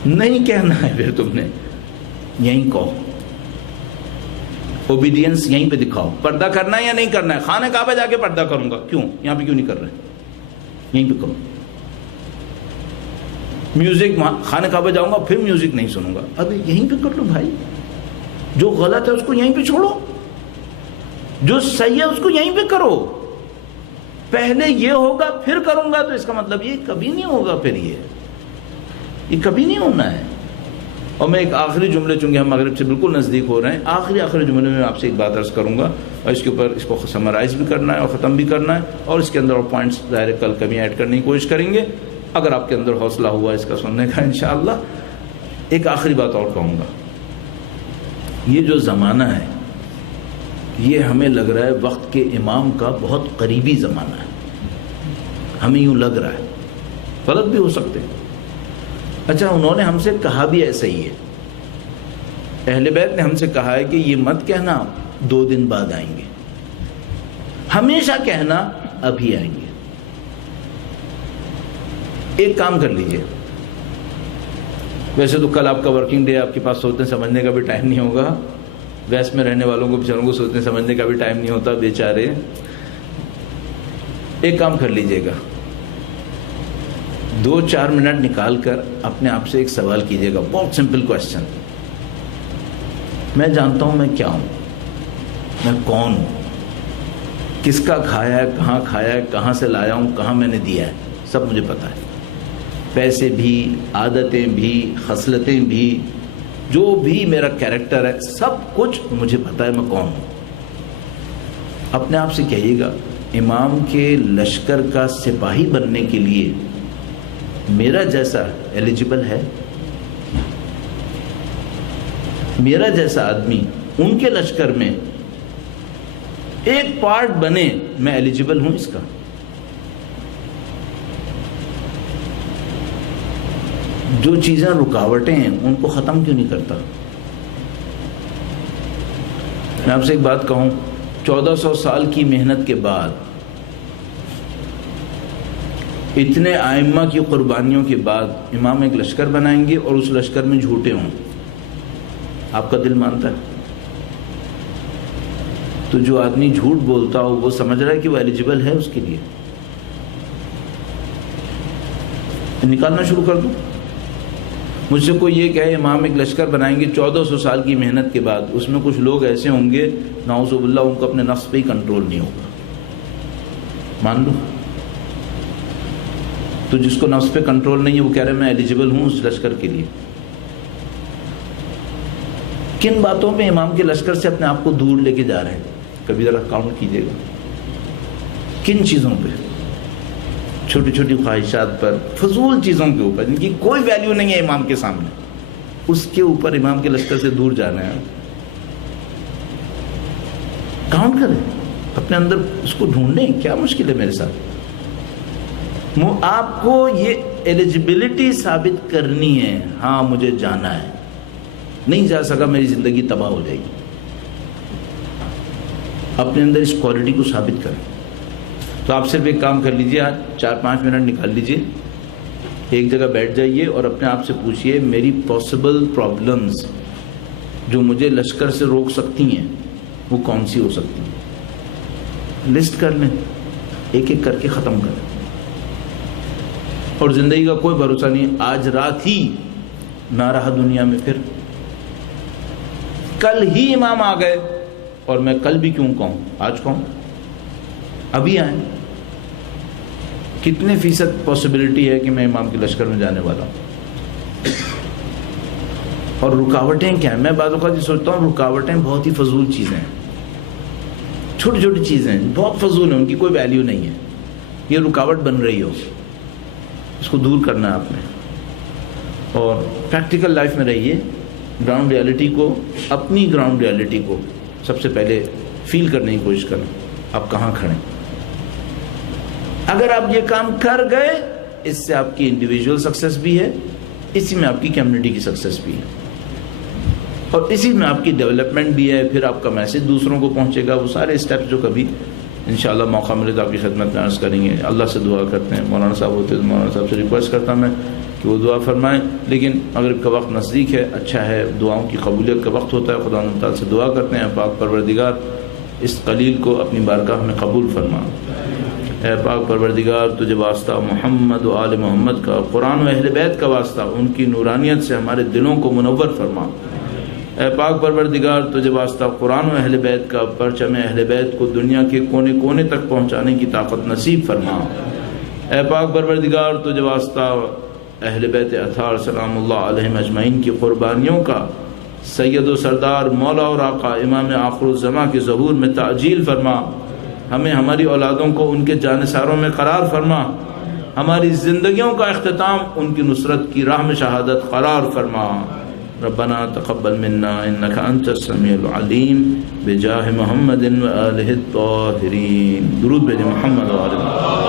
نہیں کہنا ہے پھر تم نے، یہیں کہو، اوبیڈینس یہیں پہ دکھاؤ۔ پردہ کرنا ہے یا نہیں کرنا ہے؟ خانہ کعبہ جا کے پردہ کروں گا، کیوں یہاں پہ کیوں نہیں کر رہے؟ یہیں پہ کرو۔ میوزک، خانہ کعبہ جاؤں گا پھر میوزک نہیں سنوں گا، ابھی یہیں پہ کر لو بھائی۔ جو غلط ہے اس کو یہیں پہ چھوڑو، جو صحیح ہے اس کو یہیں پہ کرو۔ پہلے یہ ہوگا پھر کروں گا تو اس کا مطلب یہ کبھی نہیں ہوگا، پھر یہ کبھی نہیں ہونا ہے۔ اور میں ایک آخری جملے، چونکہ ہم مغرب سے بالکل نزدیک ہو رہے ہیں، آخری جملے میں آپ سے ایک بات عرض کروں گا، اور اس کے اوپر اس کو سمرائز بھی کرنا ہے اور ختم بھی کرنا ہے، اور اس کے اندر اور پوائنٹس ظاہر کل کمی ایڈ کرنے کی کوشش کریں گے اگر آپ کے اندر حوصلہ ہوا اس کا سننے کا انشاءاللہ۔ ایک آخری بات اور کہوں گا، یہ جو زمانہ ہے یہ ہمیں لگ رہا ہے وقت کے امام کا بہت قریبی زمانہ ہے، ہمیں یوں لگ رہا ہے، غلط بھی ہو سکتے ہیں۔ اچھا، انہوں نے ہم سے کہا بھی ایسا ہی ہے، اہل بیت نے ہم سے کہا ہے کہ یہ مت کہنا 2 دن بعد آئیں گے، ہمیشہ کہنا ابھی آئیں گے۔ ایک کام کر لیجئے، ویسے تو کل آپ کا ورکنگ ڈے، آپ کے پاس سوچنے سمجھنے کا بھی ٹائم نہیں ہوگا، ویسٹ میں رہنے والوں کو بیچاروں کو سوچنے سمجھنے کا بھی ٹائم نہیں ہوتا بیچارے۔ ایک کام کر لیجئے گا، 2-4 منٹ نکال کر اپنے آپ سے ایک سوال کیجئے گا، بہت سمپل کویسچن۔ میں جانتا ہوں میں کیا ہوں، میں کون ہوں، کس کا کھایا ہے، کہاں سے لایا ہوں، کہاں میں نے دیا ہے، سب مجھے پتا ہے، پیسے بھی، عادتیں بھی، خصلتیں بھی، جو بھی میرا کیریکٹر ہے، سب کچھ مجھے پتا ہے میں کون ہوں۔ اپنے آپ سے کہیے گا، امام کے لشکر کا سپاہی بننے کے لیے میرا جیسا ایلیجیبل ہے؟ میرا جیسا آدمی ان کے لشکر میں ایک پارٹ بنے، میں ایلیجیبل ہوں اس کا؟ جو چیزیں رکاوٹیں ہیں ان کو ختم کیوں نہیں کرتا؟ میں آپ سے ایک بات کہوں، 1400 سال کی محنت کے بعد، اتنے ائمہ کی قربانیوں کے بعد امام ایک لشکر بنائیں گے اور اس لشکر میں جھوٹے ہوں، آپ کا دل مانتا ہے؟ تو جو آدمی جھوٹ بولتا ہو وہ سمجھ رہا ہے کہ وہ ایلیجیبل ہے اس کے لیے؟ نکالنا شروع کر دوں۔ مجھ سے کوئی یہ کہے امام ایک لشکر بنائیں گے 1400 سال کی محنت کے بعد، اس میں کچھ لوگ ایسے ہوں گے نعوذ باللہ ان کو اپنے نفس پہ ہی کنٹرول نہیں ہوگا، مان لوں؟ تو جس کو نفس پہ کنٹرول نہیں ہے وہ کہہ رہے میں ایلیجیبل ہوں اس لشکر کے لیے۔ کن باتوں پہ امام کے لشکر سے اپنے آپ کو دور لے کے جا رہے ہیں؟ کبھی ذرا کاؤنٹ کیجئے گا، کن چیزوں پہ؟ چھوٹی چھوٹی خواہشات پر، فضول چیزوں کے اوپر جن کی کوئی ویلیو نہیں ہے امام کے سامنے، اس کے اوپر امام کے لشکر سے دور جانا ہے۔ کاؤنٹ کریں، اپنے اندر اس کو ڈھونڈیں، کیا مشکل ہے میرے ساتھ؟ آپ کو یہ ایلیجیبلٹی ثابت کرنی ہے، ہاں مجھے جانا ہے، نہیں جا سکا میری زندگی تباہ ہو جائے گی۔ اپنے اندر اس کوالٹی کو ثابت کریں۔ تو آپ صرف ایک کام کر لیجئے، آج 4-5 منٹ نکال لیجئے، ایک جگہ بیٹھ جائیے اور اپنے آپ سے پوچھئے میری پاسبل پرابلمز جو مجھے لشکر سے روک سکتی ہیں وہ کون سی ہو سکتی ہیں؟ لسٹ کر لیں، ایک ایک کر کے ختم کریں۔ اور زندگی کا کوئی بھروسہ نہیں، آج رات ہی نہ رہا دنیا میں، پھر کل ہی امام آ گئے، اور میں کل بھی کیوں کہوں، آج کہوں، ابھی آئیں۔ کتنے فیصد پاسبلٹی ہے کہ میں امام کے لشکر میں جانے والا ہوں؟ اور رکاوٹیں کیا ہیں؟ میں بعض اوقات یہ سوچتا ہوں رکاوٹیں بہت ہی فضول چیزیں ہیں، چھوٹی چھوٹی چیزیں ہیں، بہت فضول ہیں، ان کی کوئی ویلیو نہیں ہے۔ یہ رکاوٹ بن رہی ہو، اس کو دور کرنا ہے آپ نے، اور پریکٹیکل لائف میں رہیے، گراؤنڈ ریالٹی کو، اپنی گراؤنڈ ریالٹی کو سب سے پہلے فیل کرنے کی کوشش کریں، آپ کہاں کھڑے ہیں۔ اگر آپ یہ کام کر گئے، اس سے آپ کی انڈیویجول سکسیس بھی ہے، اسی میں آپ کی کمیونٹی کی سکسیس بھی ہے، اور اسی میں آپ کی ڈیولپمنٹ بھی ہے، پھر آپ کا میسج دوسروں کو پہنچے گا۔ وہ سارے اسٹیپس جو کبھی انشاءاللہ موقع ملے تو آپ کی خدمت میں عرض کریں گے۔ اللہ سے دعا کرتے ہیں، مولانا صاحب ہوتے ہیں، مولانا صاحب سے ریکویسٹ کرتا ہوں میں کہ وہ دعا فرمائیں، لیکن مغرب کا وقت نزدیک ہے، اچھا ہے، دعاؤں کی قبولیت کا وقت ہوتا ہے، خدا تعالیٰ سے دعا کرتے ہیں پاک پروردگار اس قلیل کو اپنی بارگاہ میں قبول فرما۔ اے پاک پروردگار تجھے واسطہ محمد و آل محمد کا، قرآن و اہل بیت کا واسطہ، ان کی نورانیت سے ہمارے دلوں کو منور فرما۔ اے پاک پروردگار تجھے واسطہ قرآن و اہل بیت کا، پرچم اہل بیت کو دنیا کے کونے کونے تک پہنچانے کی طاقت نصیب فرما۔ اے پاک پروردگار تجھے واسطہ اہل بیت اطہار سلام اللہ علیہم اجمعین کی قربانیوں کا سید و سردار مولا اور آقا امام آخر الزماں کے ظہور میں تعجیل فرما، ہمیں ہماری اولادوں کو ان کے جانثاروں میں قرار فرما، ہماری زندگیوں کا اختتام ان کی نصرت کی راہ میں شہادت قرار فرما۔ ربنا تقبل منا انك انت السميع العليم بجاہ محمد و آلہ الطاہرین۔ درود بھیجیں محمد و آلہ محمد۔